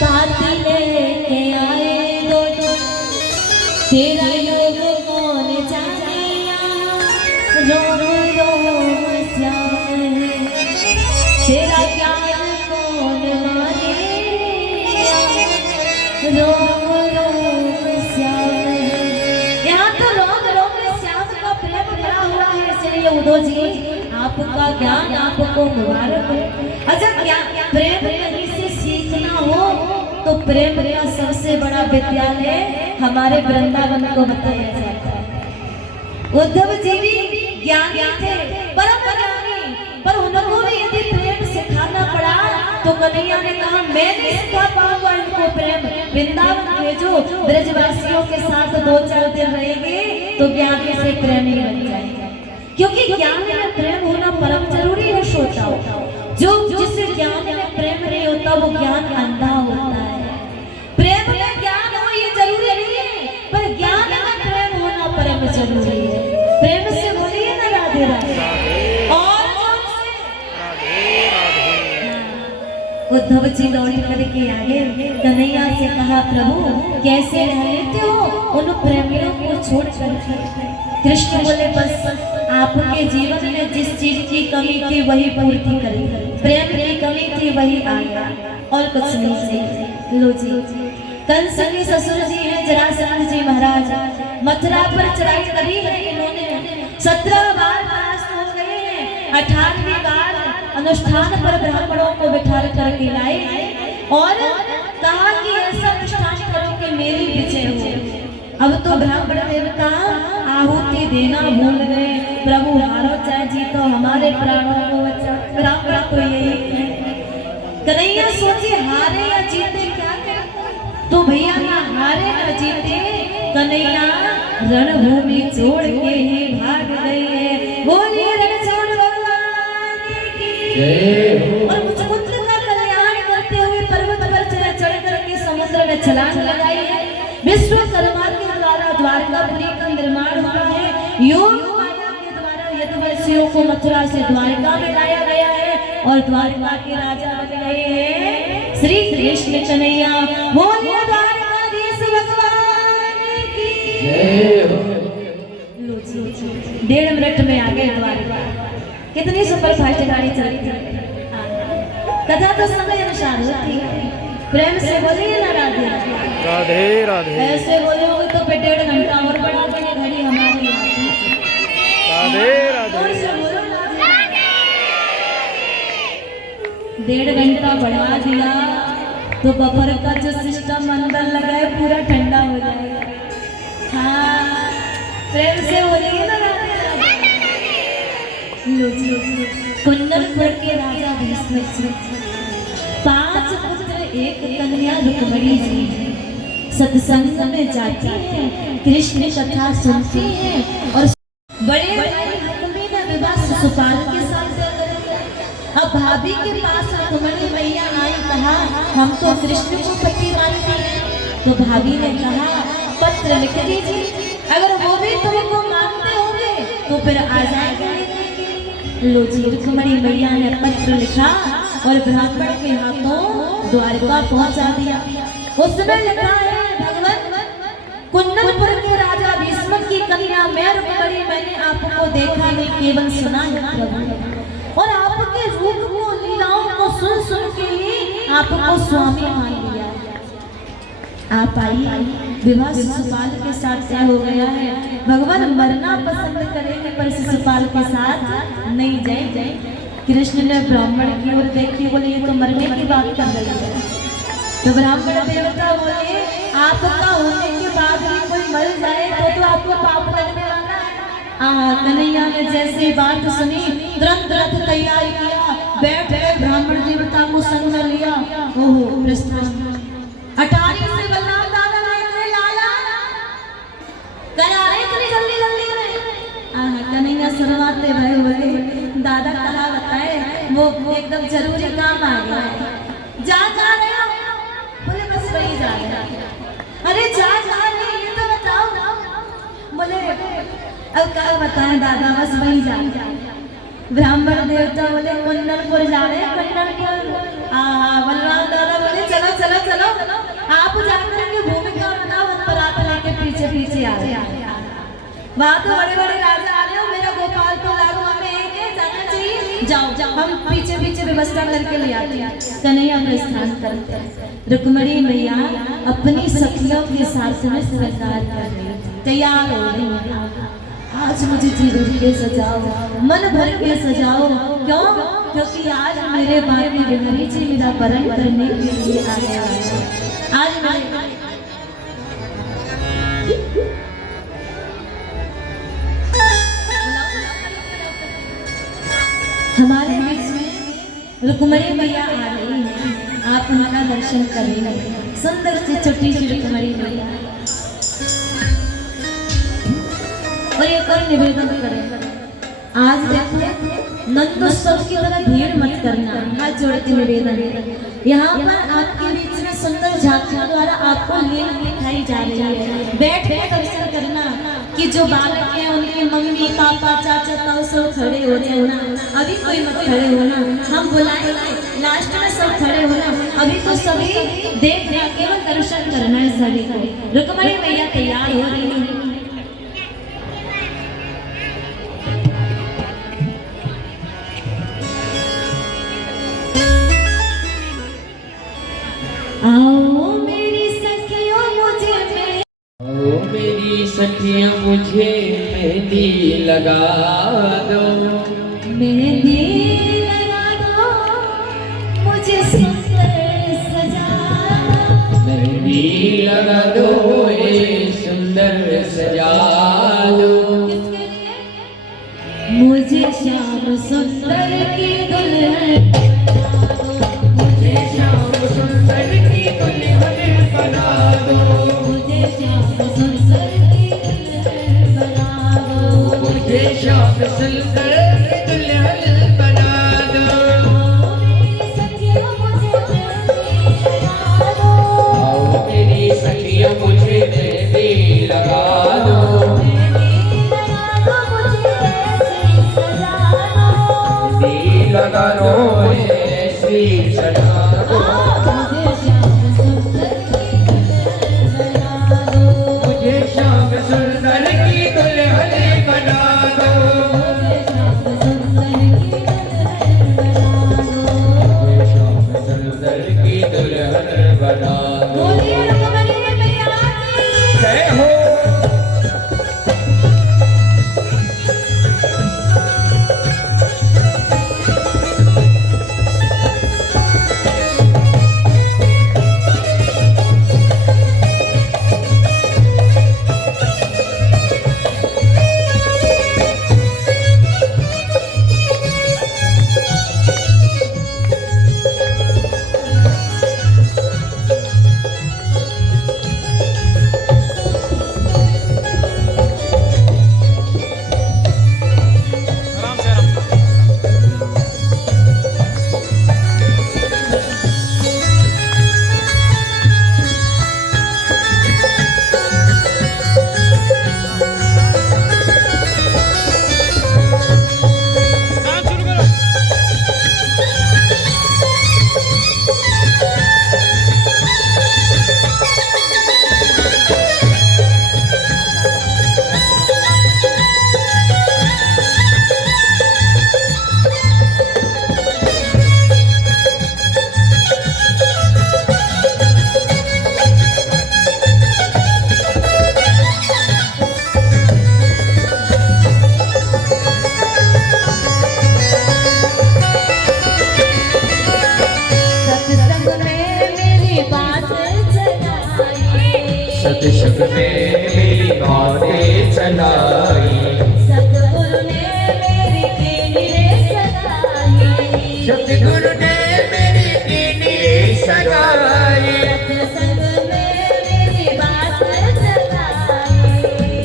पाती लेके आए दो, तेरा योग कौन जाने, रोम रोम श्याम है, तेरा ज्ञान कौन माने, रोम रोम श्याम है। यहाँ तो रोम रोम श्याम का प्रेम भरा हुआ है। इसलिए उद्धव जी आपका ज्ञान आपको मुबारक हो। अच्छा, क्या प्रेम कहीं से सीखना हो तो प्रेम का सबसे बड़ा विद्यालय हमारे वृंदावन को बताया जाता है। उद्धव जी भी ज्ञानी थे, परम ज्ञानी, पर उनको भी यदि प्रेम सिखाना पड़ा तो कन्हैया ने कहा मैं नहीं सिखा पाऊंगा इनको प्रेम, वृंदावन भेजो, ब्रजवासियों के साथ 2-4 दिन रहेंगे तो ज्ञानी से प्रेमी बन जाएंगे। क्योंकि ज्ञान में प्रेम होना परम जरूरी है। श्रोताओ, जो जिससे ज्ञान में प्रेम नहीं होता वो ज्ञान अंधा होता है। प्रेम में ज्ञान हो ये जरूरी नहीं है, पर ज्ञान में प्रेम होना परम जरूरी है। प्रेम से बोलिए ना राधे राधे। और उद्धव जी दौड़ करके आगे कन्हैया से कहा प्रभु कैसे रह लेते हो उन प्रेमियों को छोड़ कर। कृष्ण बोले बस आपके जीवन में जिस चीज की कमी थी वही पूर्ति करी, प्रेम की कमी थी वही आ गया और कुछ नहीं। लो जी, कंस के ससुर जी हैं जरासंध जी महाराज, मथुरा पर चढ़ाई करी है इन्होंने, 17 बार परास्त हो गए हैं, 18वीं बार अनुष्ठान पर ब्राह्मणों को बिठा करके लाए और कहा कि ऐसा अनुष्ठान करो कि मेरी विजय हो। अब तो ब्राह्मण देवता आहुति देना भूल गए, प्रभु हारो चाहे जीतो हमारे प्राणों को बचा। ब्राह्मण तो यही है। कन्हैया सोचे हारे या जीते क्या करें, तो भैया ना हारे ना जीते, कन्हैया रणभूमि छोड़ के ही भाग गए हैं। बोलिए रणछोड़ भगवान की जय। और मुझपुत्र का कल्याण करते हुए पर्वत पर चढ़ करके समुद्र में छलांग लगाई है। विश्वकर्मा के द्वारा द्वारकापुरी का निर्माण हुआ है। योग माया के द्वारा यदुवंशियों को मथुरा से द्वारका में लाया गया है और द्वारका के राजा बन गए हैं श्री कृष्ण कन्हैया। बोलिए द्वारकाधीश भगवान की जय। 1.5 मिनट में आ गए द्वारका। कितनी सुपर फास्ट गाड़ी चलती है। कथा तो समय अनुसार होती है। प्रेम से बोलिए ना राधे राधे राधे। ऐसे बोलोगे तो फिर 1.5 घंटा और बढ़ा देंगे घड़ी हमारी। राधे राधे। 1.5 घंटा बढ़ा दिया तो बफर का जो सिस्टम अंदर लगा है पूरा ठंडा हो जाएगा। हाँ, प्रेम से बोलिए ना राधे राधे। कुंदनपुर के राजा भीष्म 5 पुत्र 1 कन्या रुक्मणी जी सत्संग में जाती है, कृष्ण कथा सुनती है और बड़े रुक्मी ने विवाह शिशुपाल के साथ करेंगे। अब भाभी के पास रुक्मणी मैया आई, कहा हम तो कृष्ण को पति मानती हैं। तो भाभी ने कहा पत्र लिख दीजिए, अगर वो भी तुमको मानते होंगे तो फिर आ जाएंगे। लो जी, रुक्मणी मैया ने पत्र लिखा और ब्राह्मण के हाथों द्वारका पहुंचा दिया। उसमें लिखा है भगवान कुंदनपुर के राजा भीष्म की कन्या मैं रुक्मणी, मैंने आपको देखा नहीं केवल सुना है प्रभु, और आपके रूप को लीलाओं को सुन सुन के ही आपको स्वामी मान लिया। आप आइए, विवाह शिशुपाल के साथ तय हो गया है। भगवान मरना पसंद करेंगे पर शिशुपाल के साथ नहीं जाए। कृष्ण ने ब्राह्मण की ओर देखी, बोले ये तो मरने की बात कर रही है। तो ब्राह्मण देवता बोले आपका होने के बाद भी कोई मर जाए तो आपको पाप लगने वाला है। कन्हैया ने जैसे बात सुनी तुरंत रथ तैयार किया, बैठ गए, ब्राह्मण देवता को संग में लिया। ओहो प्रस्थान अटारी से बलराम दादा ने लाला करा रहे इतनी जल्दी जल्दी में। कन्हैया शर्माते भाई बोले दादा कहा बताए वो एकदम जरूरी काम आ गया है। जा रहे हो? बोले बस वही जा रहे हैं। अरे जा रहे हैं, ये तो बताओ ना। बोले अब क्या बताएं दादा, बस वही जा रहे हैं। ब्राह्मण देवता बोले कुंदनपुर जा रहे हैं, कुंदनपुर। बलराम दादा बोले चलो चलो चलो, आप जाकर के भूमिका बनाओ, पर आप लेके पीछे पीछे आ रहे हैं। वहाँ तो बड़े बड़े राजा आ रहे हो, मेरा गोपाल तो लागू में जाना चाहिए, जाओ जाओ, हम पीछे पीछे व्यवस्था करके ले आते हैं। कन्हैया में स्नान करते हैं। रुक्मणी मैया अपनी सखियों के साथ में श्रृंगार कर रही, तैयार हो रही है। आज मुझे जीवन के सजाओ, मन भर के सजाओ, क्यों? क्योंकि आज मेरे बाकी बिहारी जी मेरा वरण करने के लिए आने वाले हैं। आज हमारे बीच में रुक्मणी मैया आ रही है, आप उनका दर्शन करेंगे। सुंदर सी छोटी सी रुक्मणी मैया। और एक और निवेदन करें, आज देखो नंदोत्सव की तरह भीड़ मत करना, हाथ जोड़ के निवेदन। यहाँ पर आपके बीच में सुंदर झांकियों द्वारा आपको लीला दिखाई जा रही है। बैठ के दर्शन करना कि जो बालक है उनके मम्मी पापा चाचा ताऊ सब खड़े हो रहे होना, अभी कोई मत खड़े होना, हम बुलाएंगे लास्ट में सब खड़े होना। अभी तो सभी देख रहे, केवल दर्शन करना है सभी को। रुक्मणी मैया तैयार हो रही है। आओ मेरी सखियों मुझे मेहंदी लगा दो, मेहंदी लगा दो, मुझे सुंदर सजा दो। मेहंदी लगा दो, सुंदर सजा दो। किसके लिए? मुझे श्याम सुंदर की दुल्हन बना दो, मुझे श्याम सुंदर की दुल्हन बना दो, मुझे श्याम सुंदर की दुल्हन बना दो, मुझे श्याम सुंदर की दुल्हन बना दो। सखियों मुझे मेहंदी लगा दो, आओ मेरी सखियों मुझे सत्संग में मेरी बातें चलाई, सतगुरु ने मेरी कीनी सगाई, सतगुरु ने मेरी कीनी सगाई, सत्संग में मेरी बातें चलाई,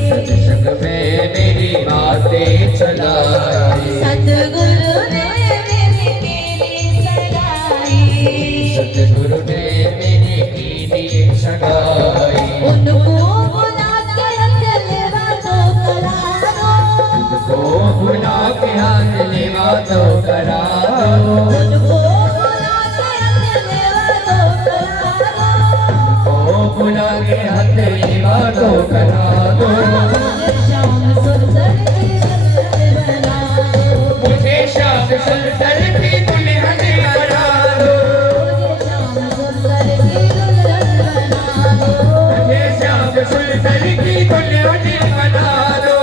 सत्संग में मेरी बातें चलाई, सतगुरु ने मेरी कीनी सगाई, सतगुरु ने मेरी कीनी सगाई, उनको बुला के हथलेवा तो करा दो, उनको बुला के हाथ लेवा तो करा दो, उनको बुला के हथलेवा तो करा दो, उनको बुला के हाथ लेवा तो करा दो, श्याम सुंदर की दुल्हन बना दो, मुझे श्याम सुंदर की दुल्हन बना दो, श्याम सुंदर की दुल्हन बना दो, मुझे श्याम सुंदर की दुल्हन बना दो।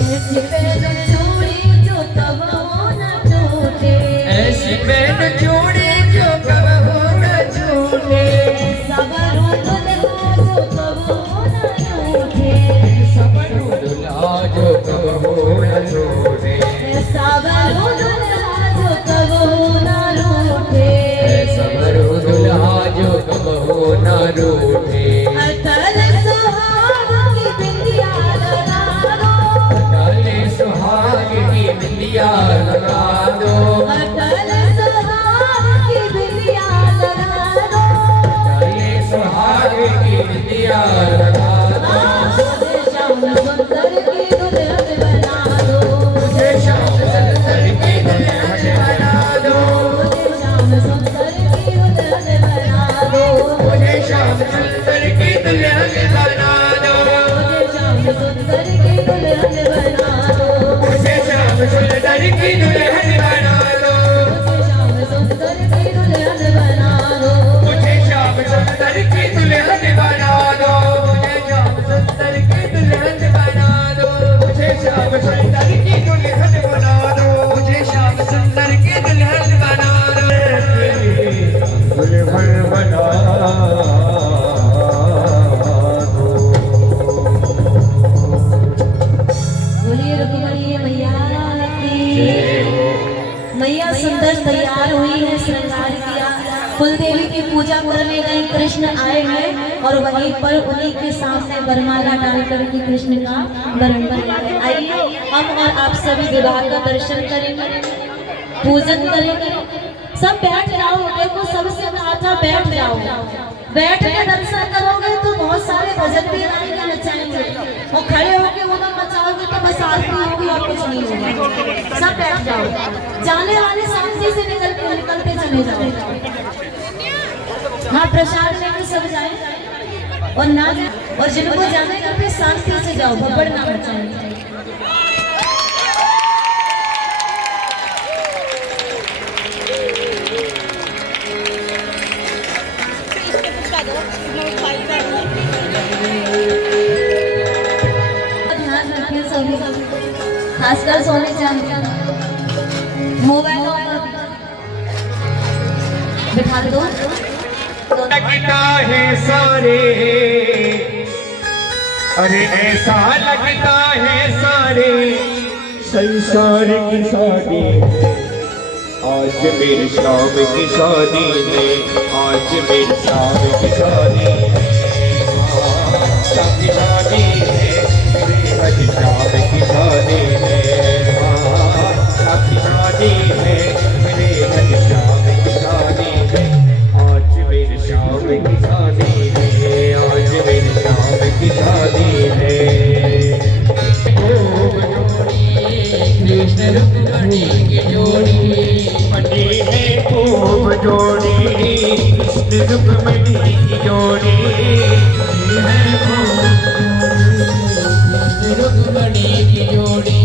ऐसी पहन चूड़ी जो कब हो न टूटे, ऐसी पहन चूड़ी जो कब हो न छूटे, सबरू दुल्हा जो कब हो न टूटे, सबरू दुल्हा जो कब हो न छूटे, सबरू दुल्हा जो कब हो न रूठे, सबरू दुल्हा जो कब हो न रूठे, अटल सुहाग की बिंदिया लगा दो, काले सुहाग की बिंदिया लगा दो, अटल सुहाग की बिंदिया लगा दो, काले सुहाग की बिंदिया लगा दो, मुझे श्याम सुंदर की दुल्हन बना दो, मुझे श्याम सुंदर की दुल्हन बना दो, मुझे श्याम सुंदर की दुल्हन बना दो, मुझे श्याम सुंदर की दुल्हन बना दो, मुझे श्याम सुंदर की दुल्हन बना दो, मुझे श्याम सुंदर की दुल्हन बना दो, मुझे श्याम सुंदर की दुल्हन बना दो, मुझे श्याम सुंदर की दुल्हन बना दो, मुझे श्याम सुंदर की दुल्हन बना दो, मुझे श्याम सुंदर की दुल्हन बना दो, मुझे श्याम सुंदर की दुल्हन बना दो, दुल्हन बना बोलिए रुक्मणी मैया की। मैया सुंदर तैयार हुई है, श्रृंगार किया, कुल देवी की पूजा करने गए, कृष्ण आए हैं और वहीं पर उन्हीं के सामने वरमाला डाल करके कृष्ण का वरण बना है। आइए हम और आप सभी विवाह का दर्शन करेंगे, पूजन करेंगे। सब बैठ जाओ, देखो सबसे कहा था बैठ जाओ, बैठ के दर्शन करोगे तो बहुत सारे भजन भी आएंगे, नचाएंगे, और खड़े होके वो ना मचाओगे तो बस आरती होगी और कुछ नहीं होगा। सब बैठ जाओ, जाने वाले शांति से निकलते चले जाओ। हाँ, प्रसाद लेके सब जाए और ना जाए, और जिनको जाने का फिर शांति से जाओ, भगड़ ना मचाए। ध्यान रखिए सभी, खासकर सोने चांदी मोबाइल बिठा दो। लगता है सारे, अरे ऐसा लगता है सारे संसार की शादी, आज मेरी शाम की शादी है, आज मेरी शाम की शादी है, शाम की शादी है, मेरी आज शाम की शादी है, शाम की शादी है, मेरी आज शाम की शादी है, आज मेरी शाम की रुक्मणी की जोड़ी है वो रुक्मणी की जोड़ी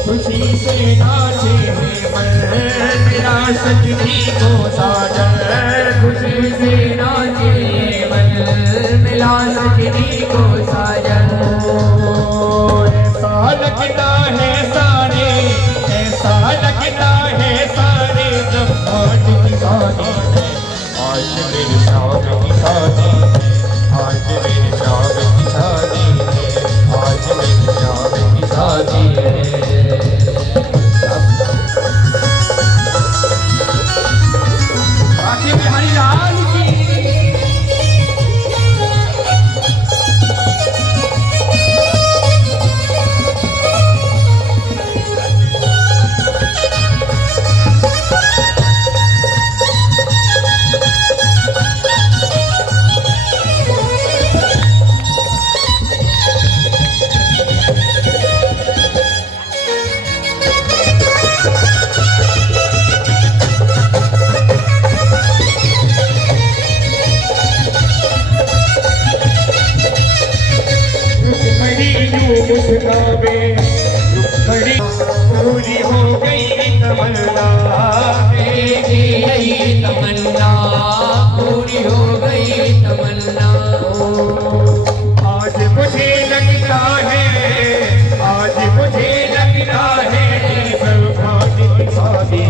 खुशी से नाचे मन मेरा सजनी को साजन खुशी से नाचे मन मिला सजनी को साजन ऐसा लगता है सारे ऐसा लगता है सारे जब आज की शादी है आज मेरी शाम की शादी है आज मेरी शाम की शादी है आज मेरी शाम की शादी है बाकी बिहारी लाल की मुस्काबे बड़ी पूरी हो गई तमन्ना मेरी यही तमन्ना पूरी हो गई तमन्ना आज मुझे लगता है आज मुझे लगता है सब शादी की शादी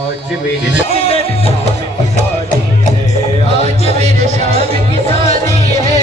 आज मेरी शाम की शादी है आज मेरे शाम की शादी है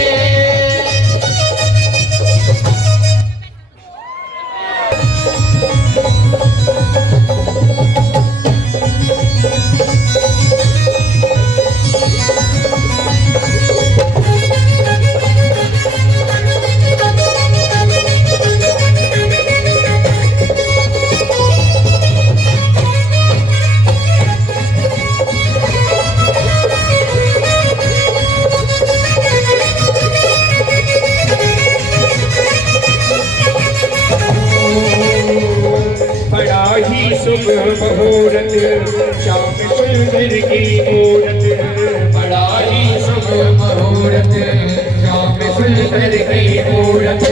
सुबह मुहूर्त शाम सुंदर की मूरत बड़ा ही शुभ मुहूर्त शाम सुंदर की मूरत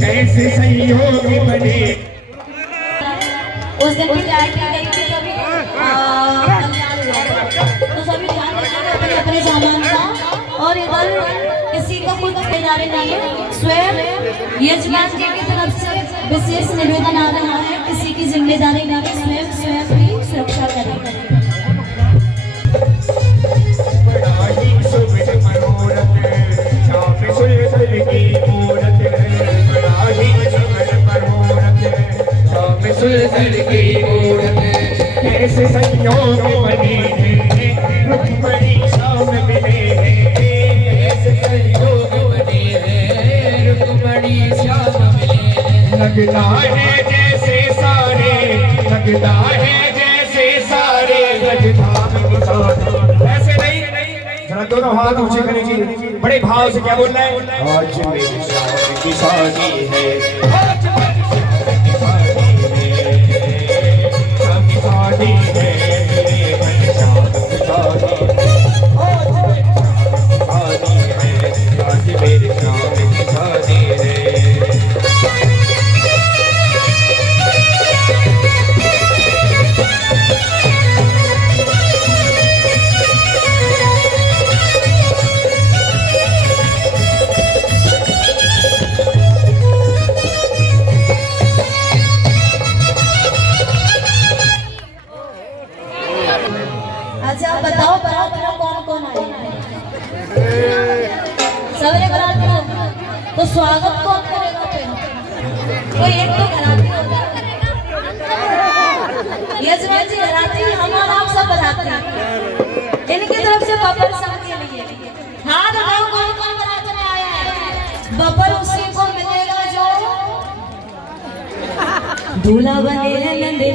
कैसे संयोग बने उस दिन भी क्या गई थी सभी तो सभी ध्यान रखिएगा अपने अपने सामान का और इधर किसी का कोई खरीदारी नहीं है स्वयं यजमान जी की तरफ से विशेष निवेदन आ रहा है किसी की जिम्मेदारी नहीं है स्वयं की सुरक्षा करें बड़ा ही शुभ मनोरथ शाम सुंदर की मूरत बड़ा ही शुभ मनोरथ शाम सुंदर की मूरत कैसे संयोग बने रुक्मणी शाम मिले कैसे संयोग बने रुक्मणी शाम मिले लगता है जैसे सारे लगता है जैसे सारे गजधाम के साथ ऐसे नहीं जरा दोनों हाथ ऊंचे करेंगे बड़े भाव से क्या बोलना है आज मेरी शाम की शादी है आज मेरी शाम की शादी है मेरे मन शाम की शादी आज मेरी शाम की शादी है अच्छा बताओ बारात में कौन कौन आए सवेरे बारात में तो स्वागत कौन करेगा फिर कोई एक तो घराती होगा यजमान जी घराती हम और आप सब बताते हैं इनकी तरफ से बबर सबके लिए हाथ उठाओ कौन कौन बारात में आया है बबर उसी को मिलेगा जो दूल्हा बने नंदे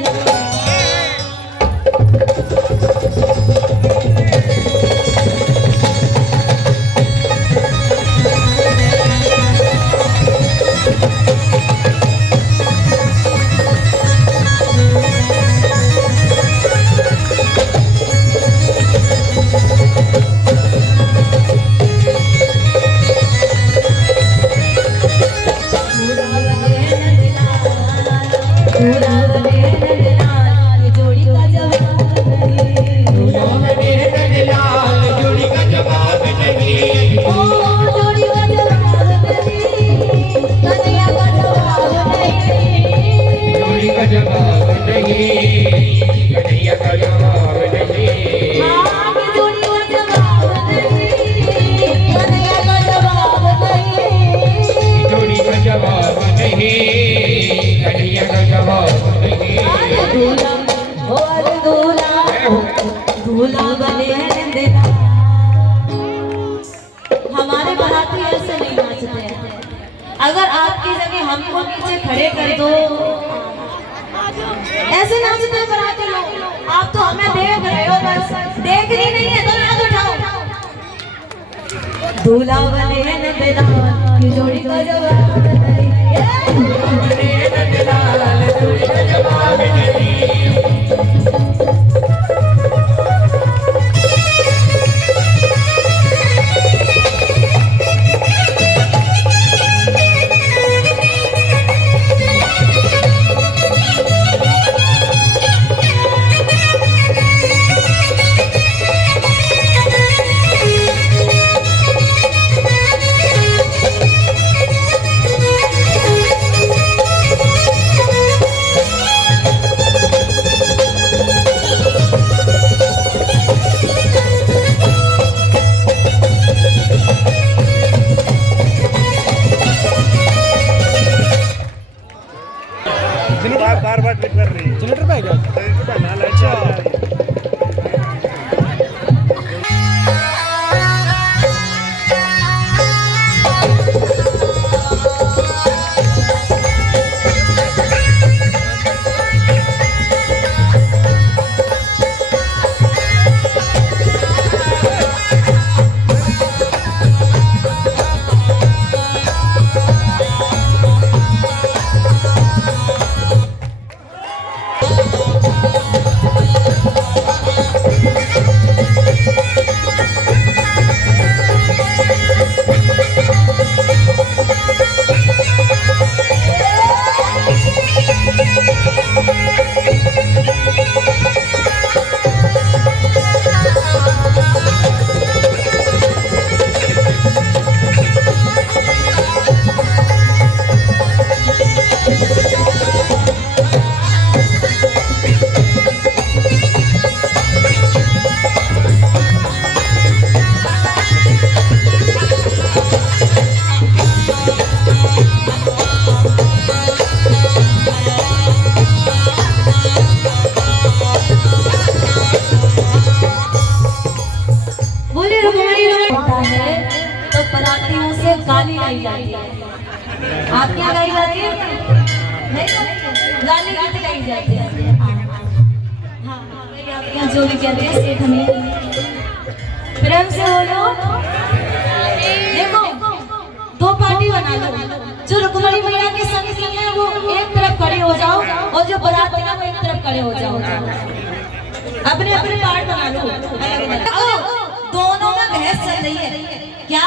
दूल्हा बने हैं देना। हमारे बाराती ऐसे नहीं नाचते हैं। अगर आपकी जगह हमको नीचे खड़े कर दो, ऐसे नाचते हैं बाराती लोग। आप तो हमें देख रहे हो, बस देखनी नहीं है तो हाथ उठाओ। दूल्हा बने हैं देना की जोड़ी का जवाब नहीं। दूल्हा बने हैं देना जोड़ी का जवाब नहीं। बार बार ट्रिप कर रही है। जनरेटर पे क्या? अच्छा। गाली गाई जाती है। आप क्या गाई जाती है? नहीं, गाली गीत गाई जाती है। हाँ, आपके यहाँ जो भी कहते हैं सेठ हमें प्रेम से बोलो। देखो, दो पार्टी बना लो। जो रुक्मणी मैया के संग संग है वो एक तरफ खड़े हो जाओ और जो बाराती है वो एक तरफ खड़े हो जाओ। अपने अपने पार्ट बना लो अलग अलग। दोनों में बहस चल रही है। क्या?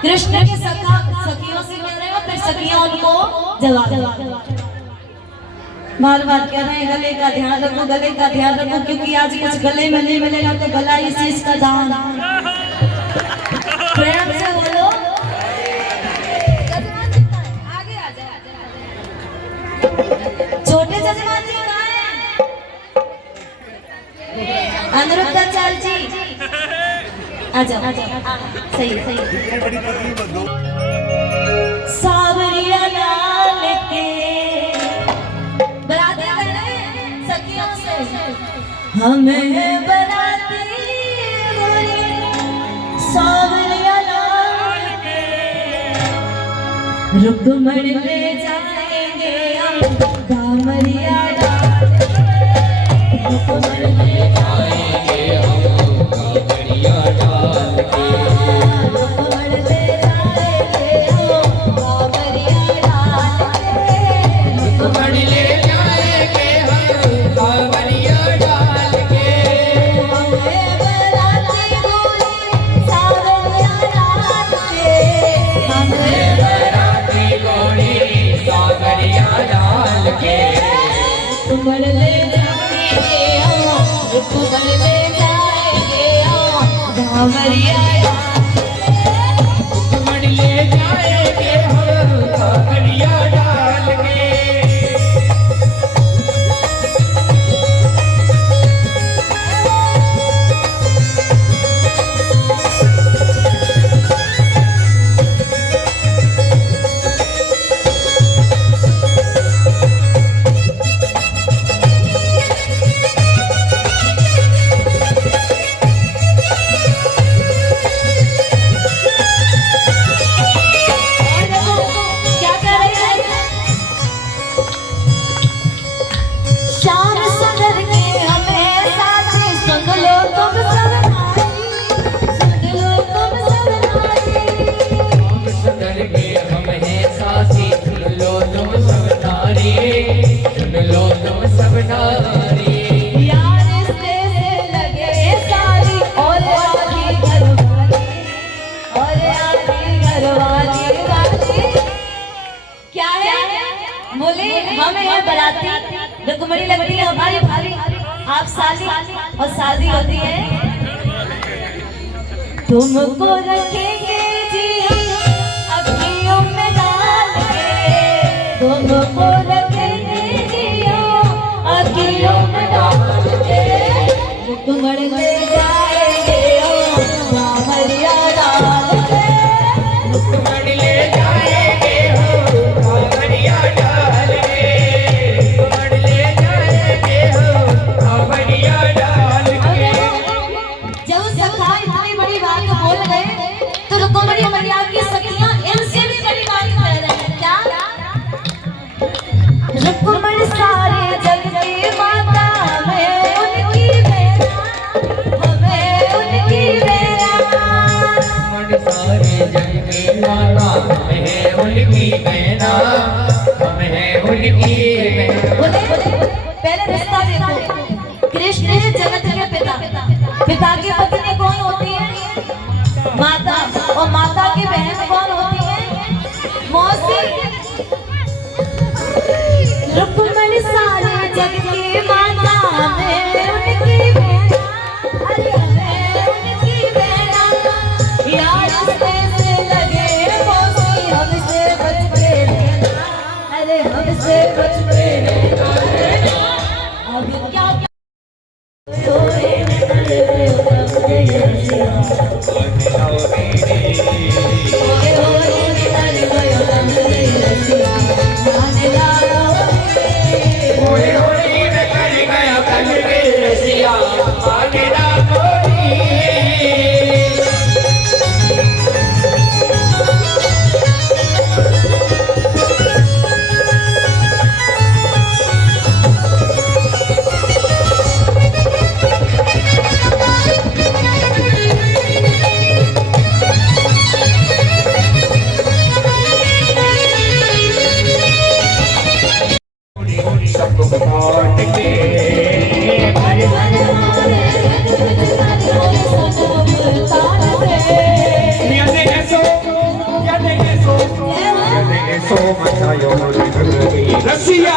कृष्ण के सखियों से मिल रहे हो, फिर सखियां उनको जवाब बार बार कह रहे हैं गले का ध्यान रखो, गले का ध्यान रखो, क्योंकि आज कुछ गले में नहीं मिलेगा तो गला इस चीज का दान। प्रेम से बोलो। आगे आ जाओ। छोटे जजमान जी कहाँ हैं? अनुरुद्धाचार्य जी आ जाओ। सही सही। सावरिया लाल के बराती करने सखियों से हमें बराती सावरिया लाल के रुक्मणी ले जाएंगे हम कामरिया लाल के। रुक्मणी ले जाएंगे हम कामरिया लाल के। हमें है बराती, रुक्मणी लगती है हमारी भाभी, आप साली और शादी होती है। तुमको रखेंगे जी अखियों में डाल के, तुमको रखेंगे जी अखियों में डाल के, रुक्मण ले जाएंगे ओ कांवरिया डाल के, रुक्मण ले जाएंगे हो कांवरिया डाल के, रुक्मण ले जाएंगे हो कांवरिया डाल के। जब सखा इतनी बड़ी बात बोल गए तो रुक्मणी मैया की सखियां इनसे भी बड़ी बात कह रही हैं। क्या? रुक्मणी सारे जग की माता, हमें उनकी बेरा, हमें उनकी बेरा, रुक्मण सारे जग की माता, हम है उनकी बहना, हम है उनकी बहना। पहले रिश्ता देखो, कृष्ण है जगत के पिता, पिता की पत्नी कौन होती है? माता, और माता की बहन कौन होती है? मौसी। रुक्मणी सारे जग की माता, हमें उनकी बहना, अरे हमें उनकी बहना, यार रिश्ते से लगे मौसी, हमसे बच के रहना, अरे हमसे बच के रहना। अब क्या रसिया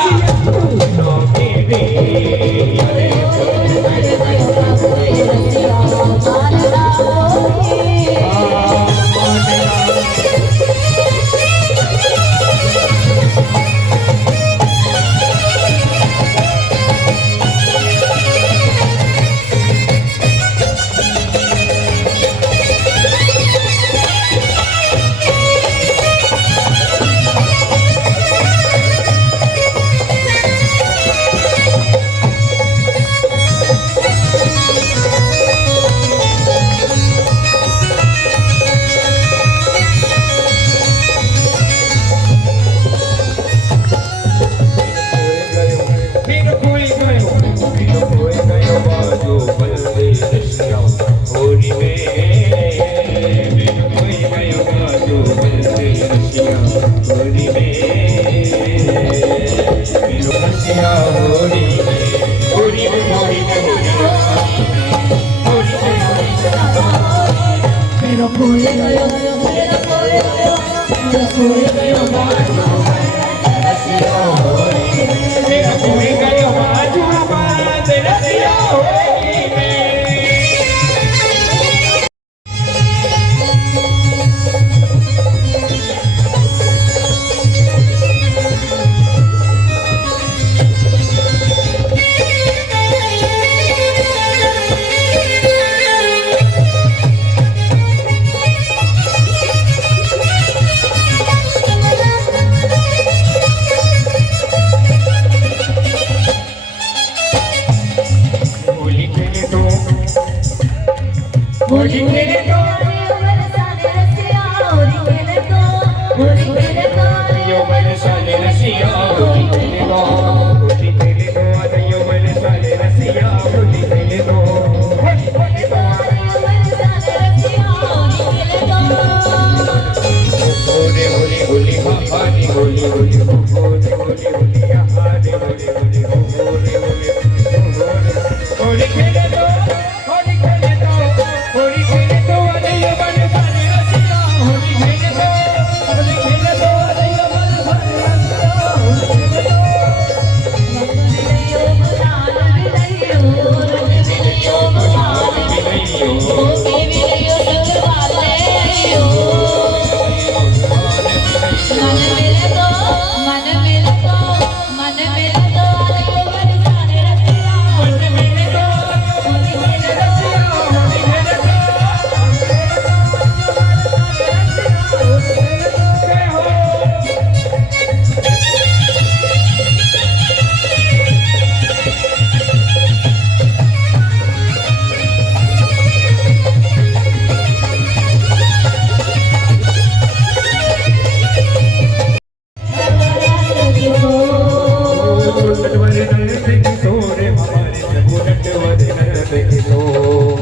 किशोर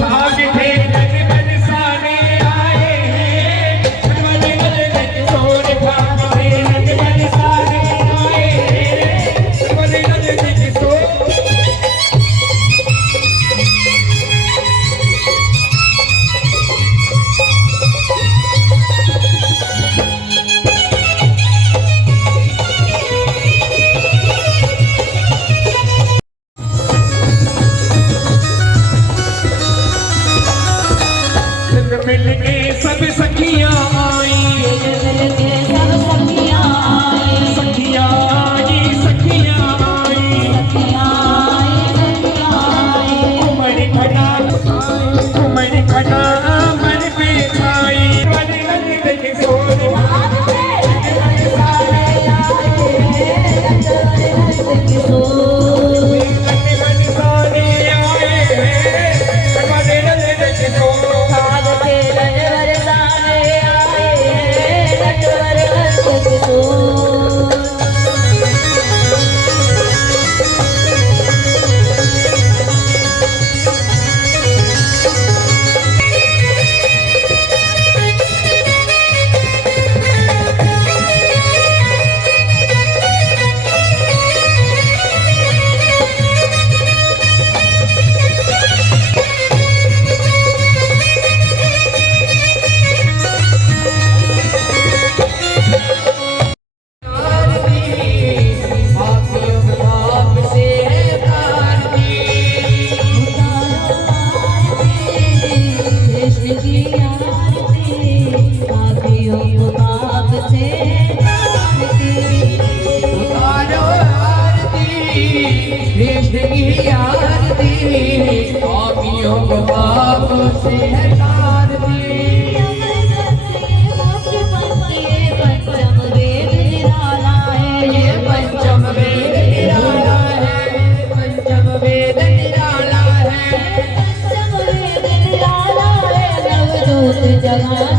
भाग थे तन बरसाने आए हैं नंद किशोर भाग थे तन बरसाने आए हैं नंद किशोर मिलके सब सखियां आई सखियां आई उमड़ खड़ा मन पे छाई नंद किशोर बरसाने आए हैं नंद किशोर जगह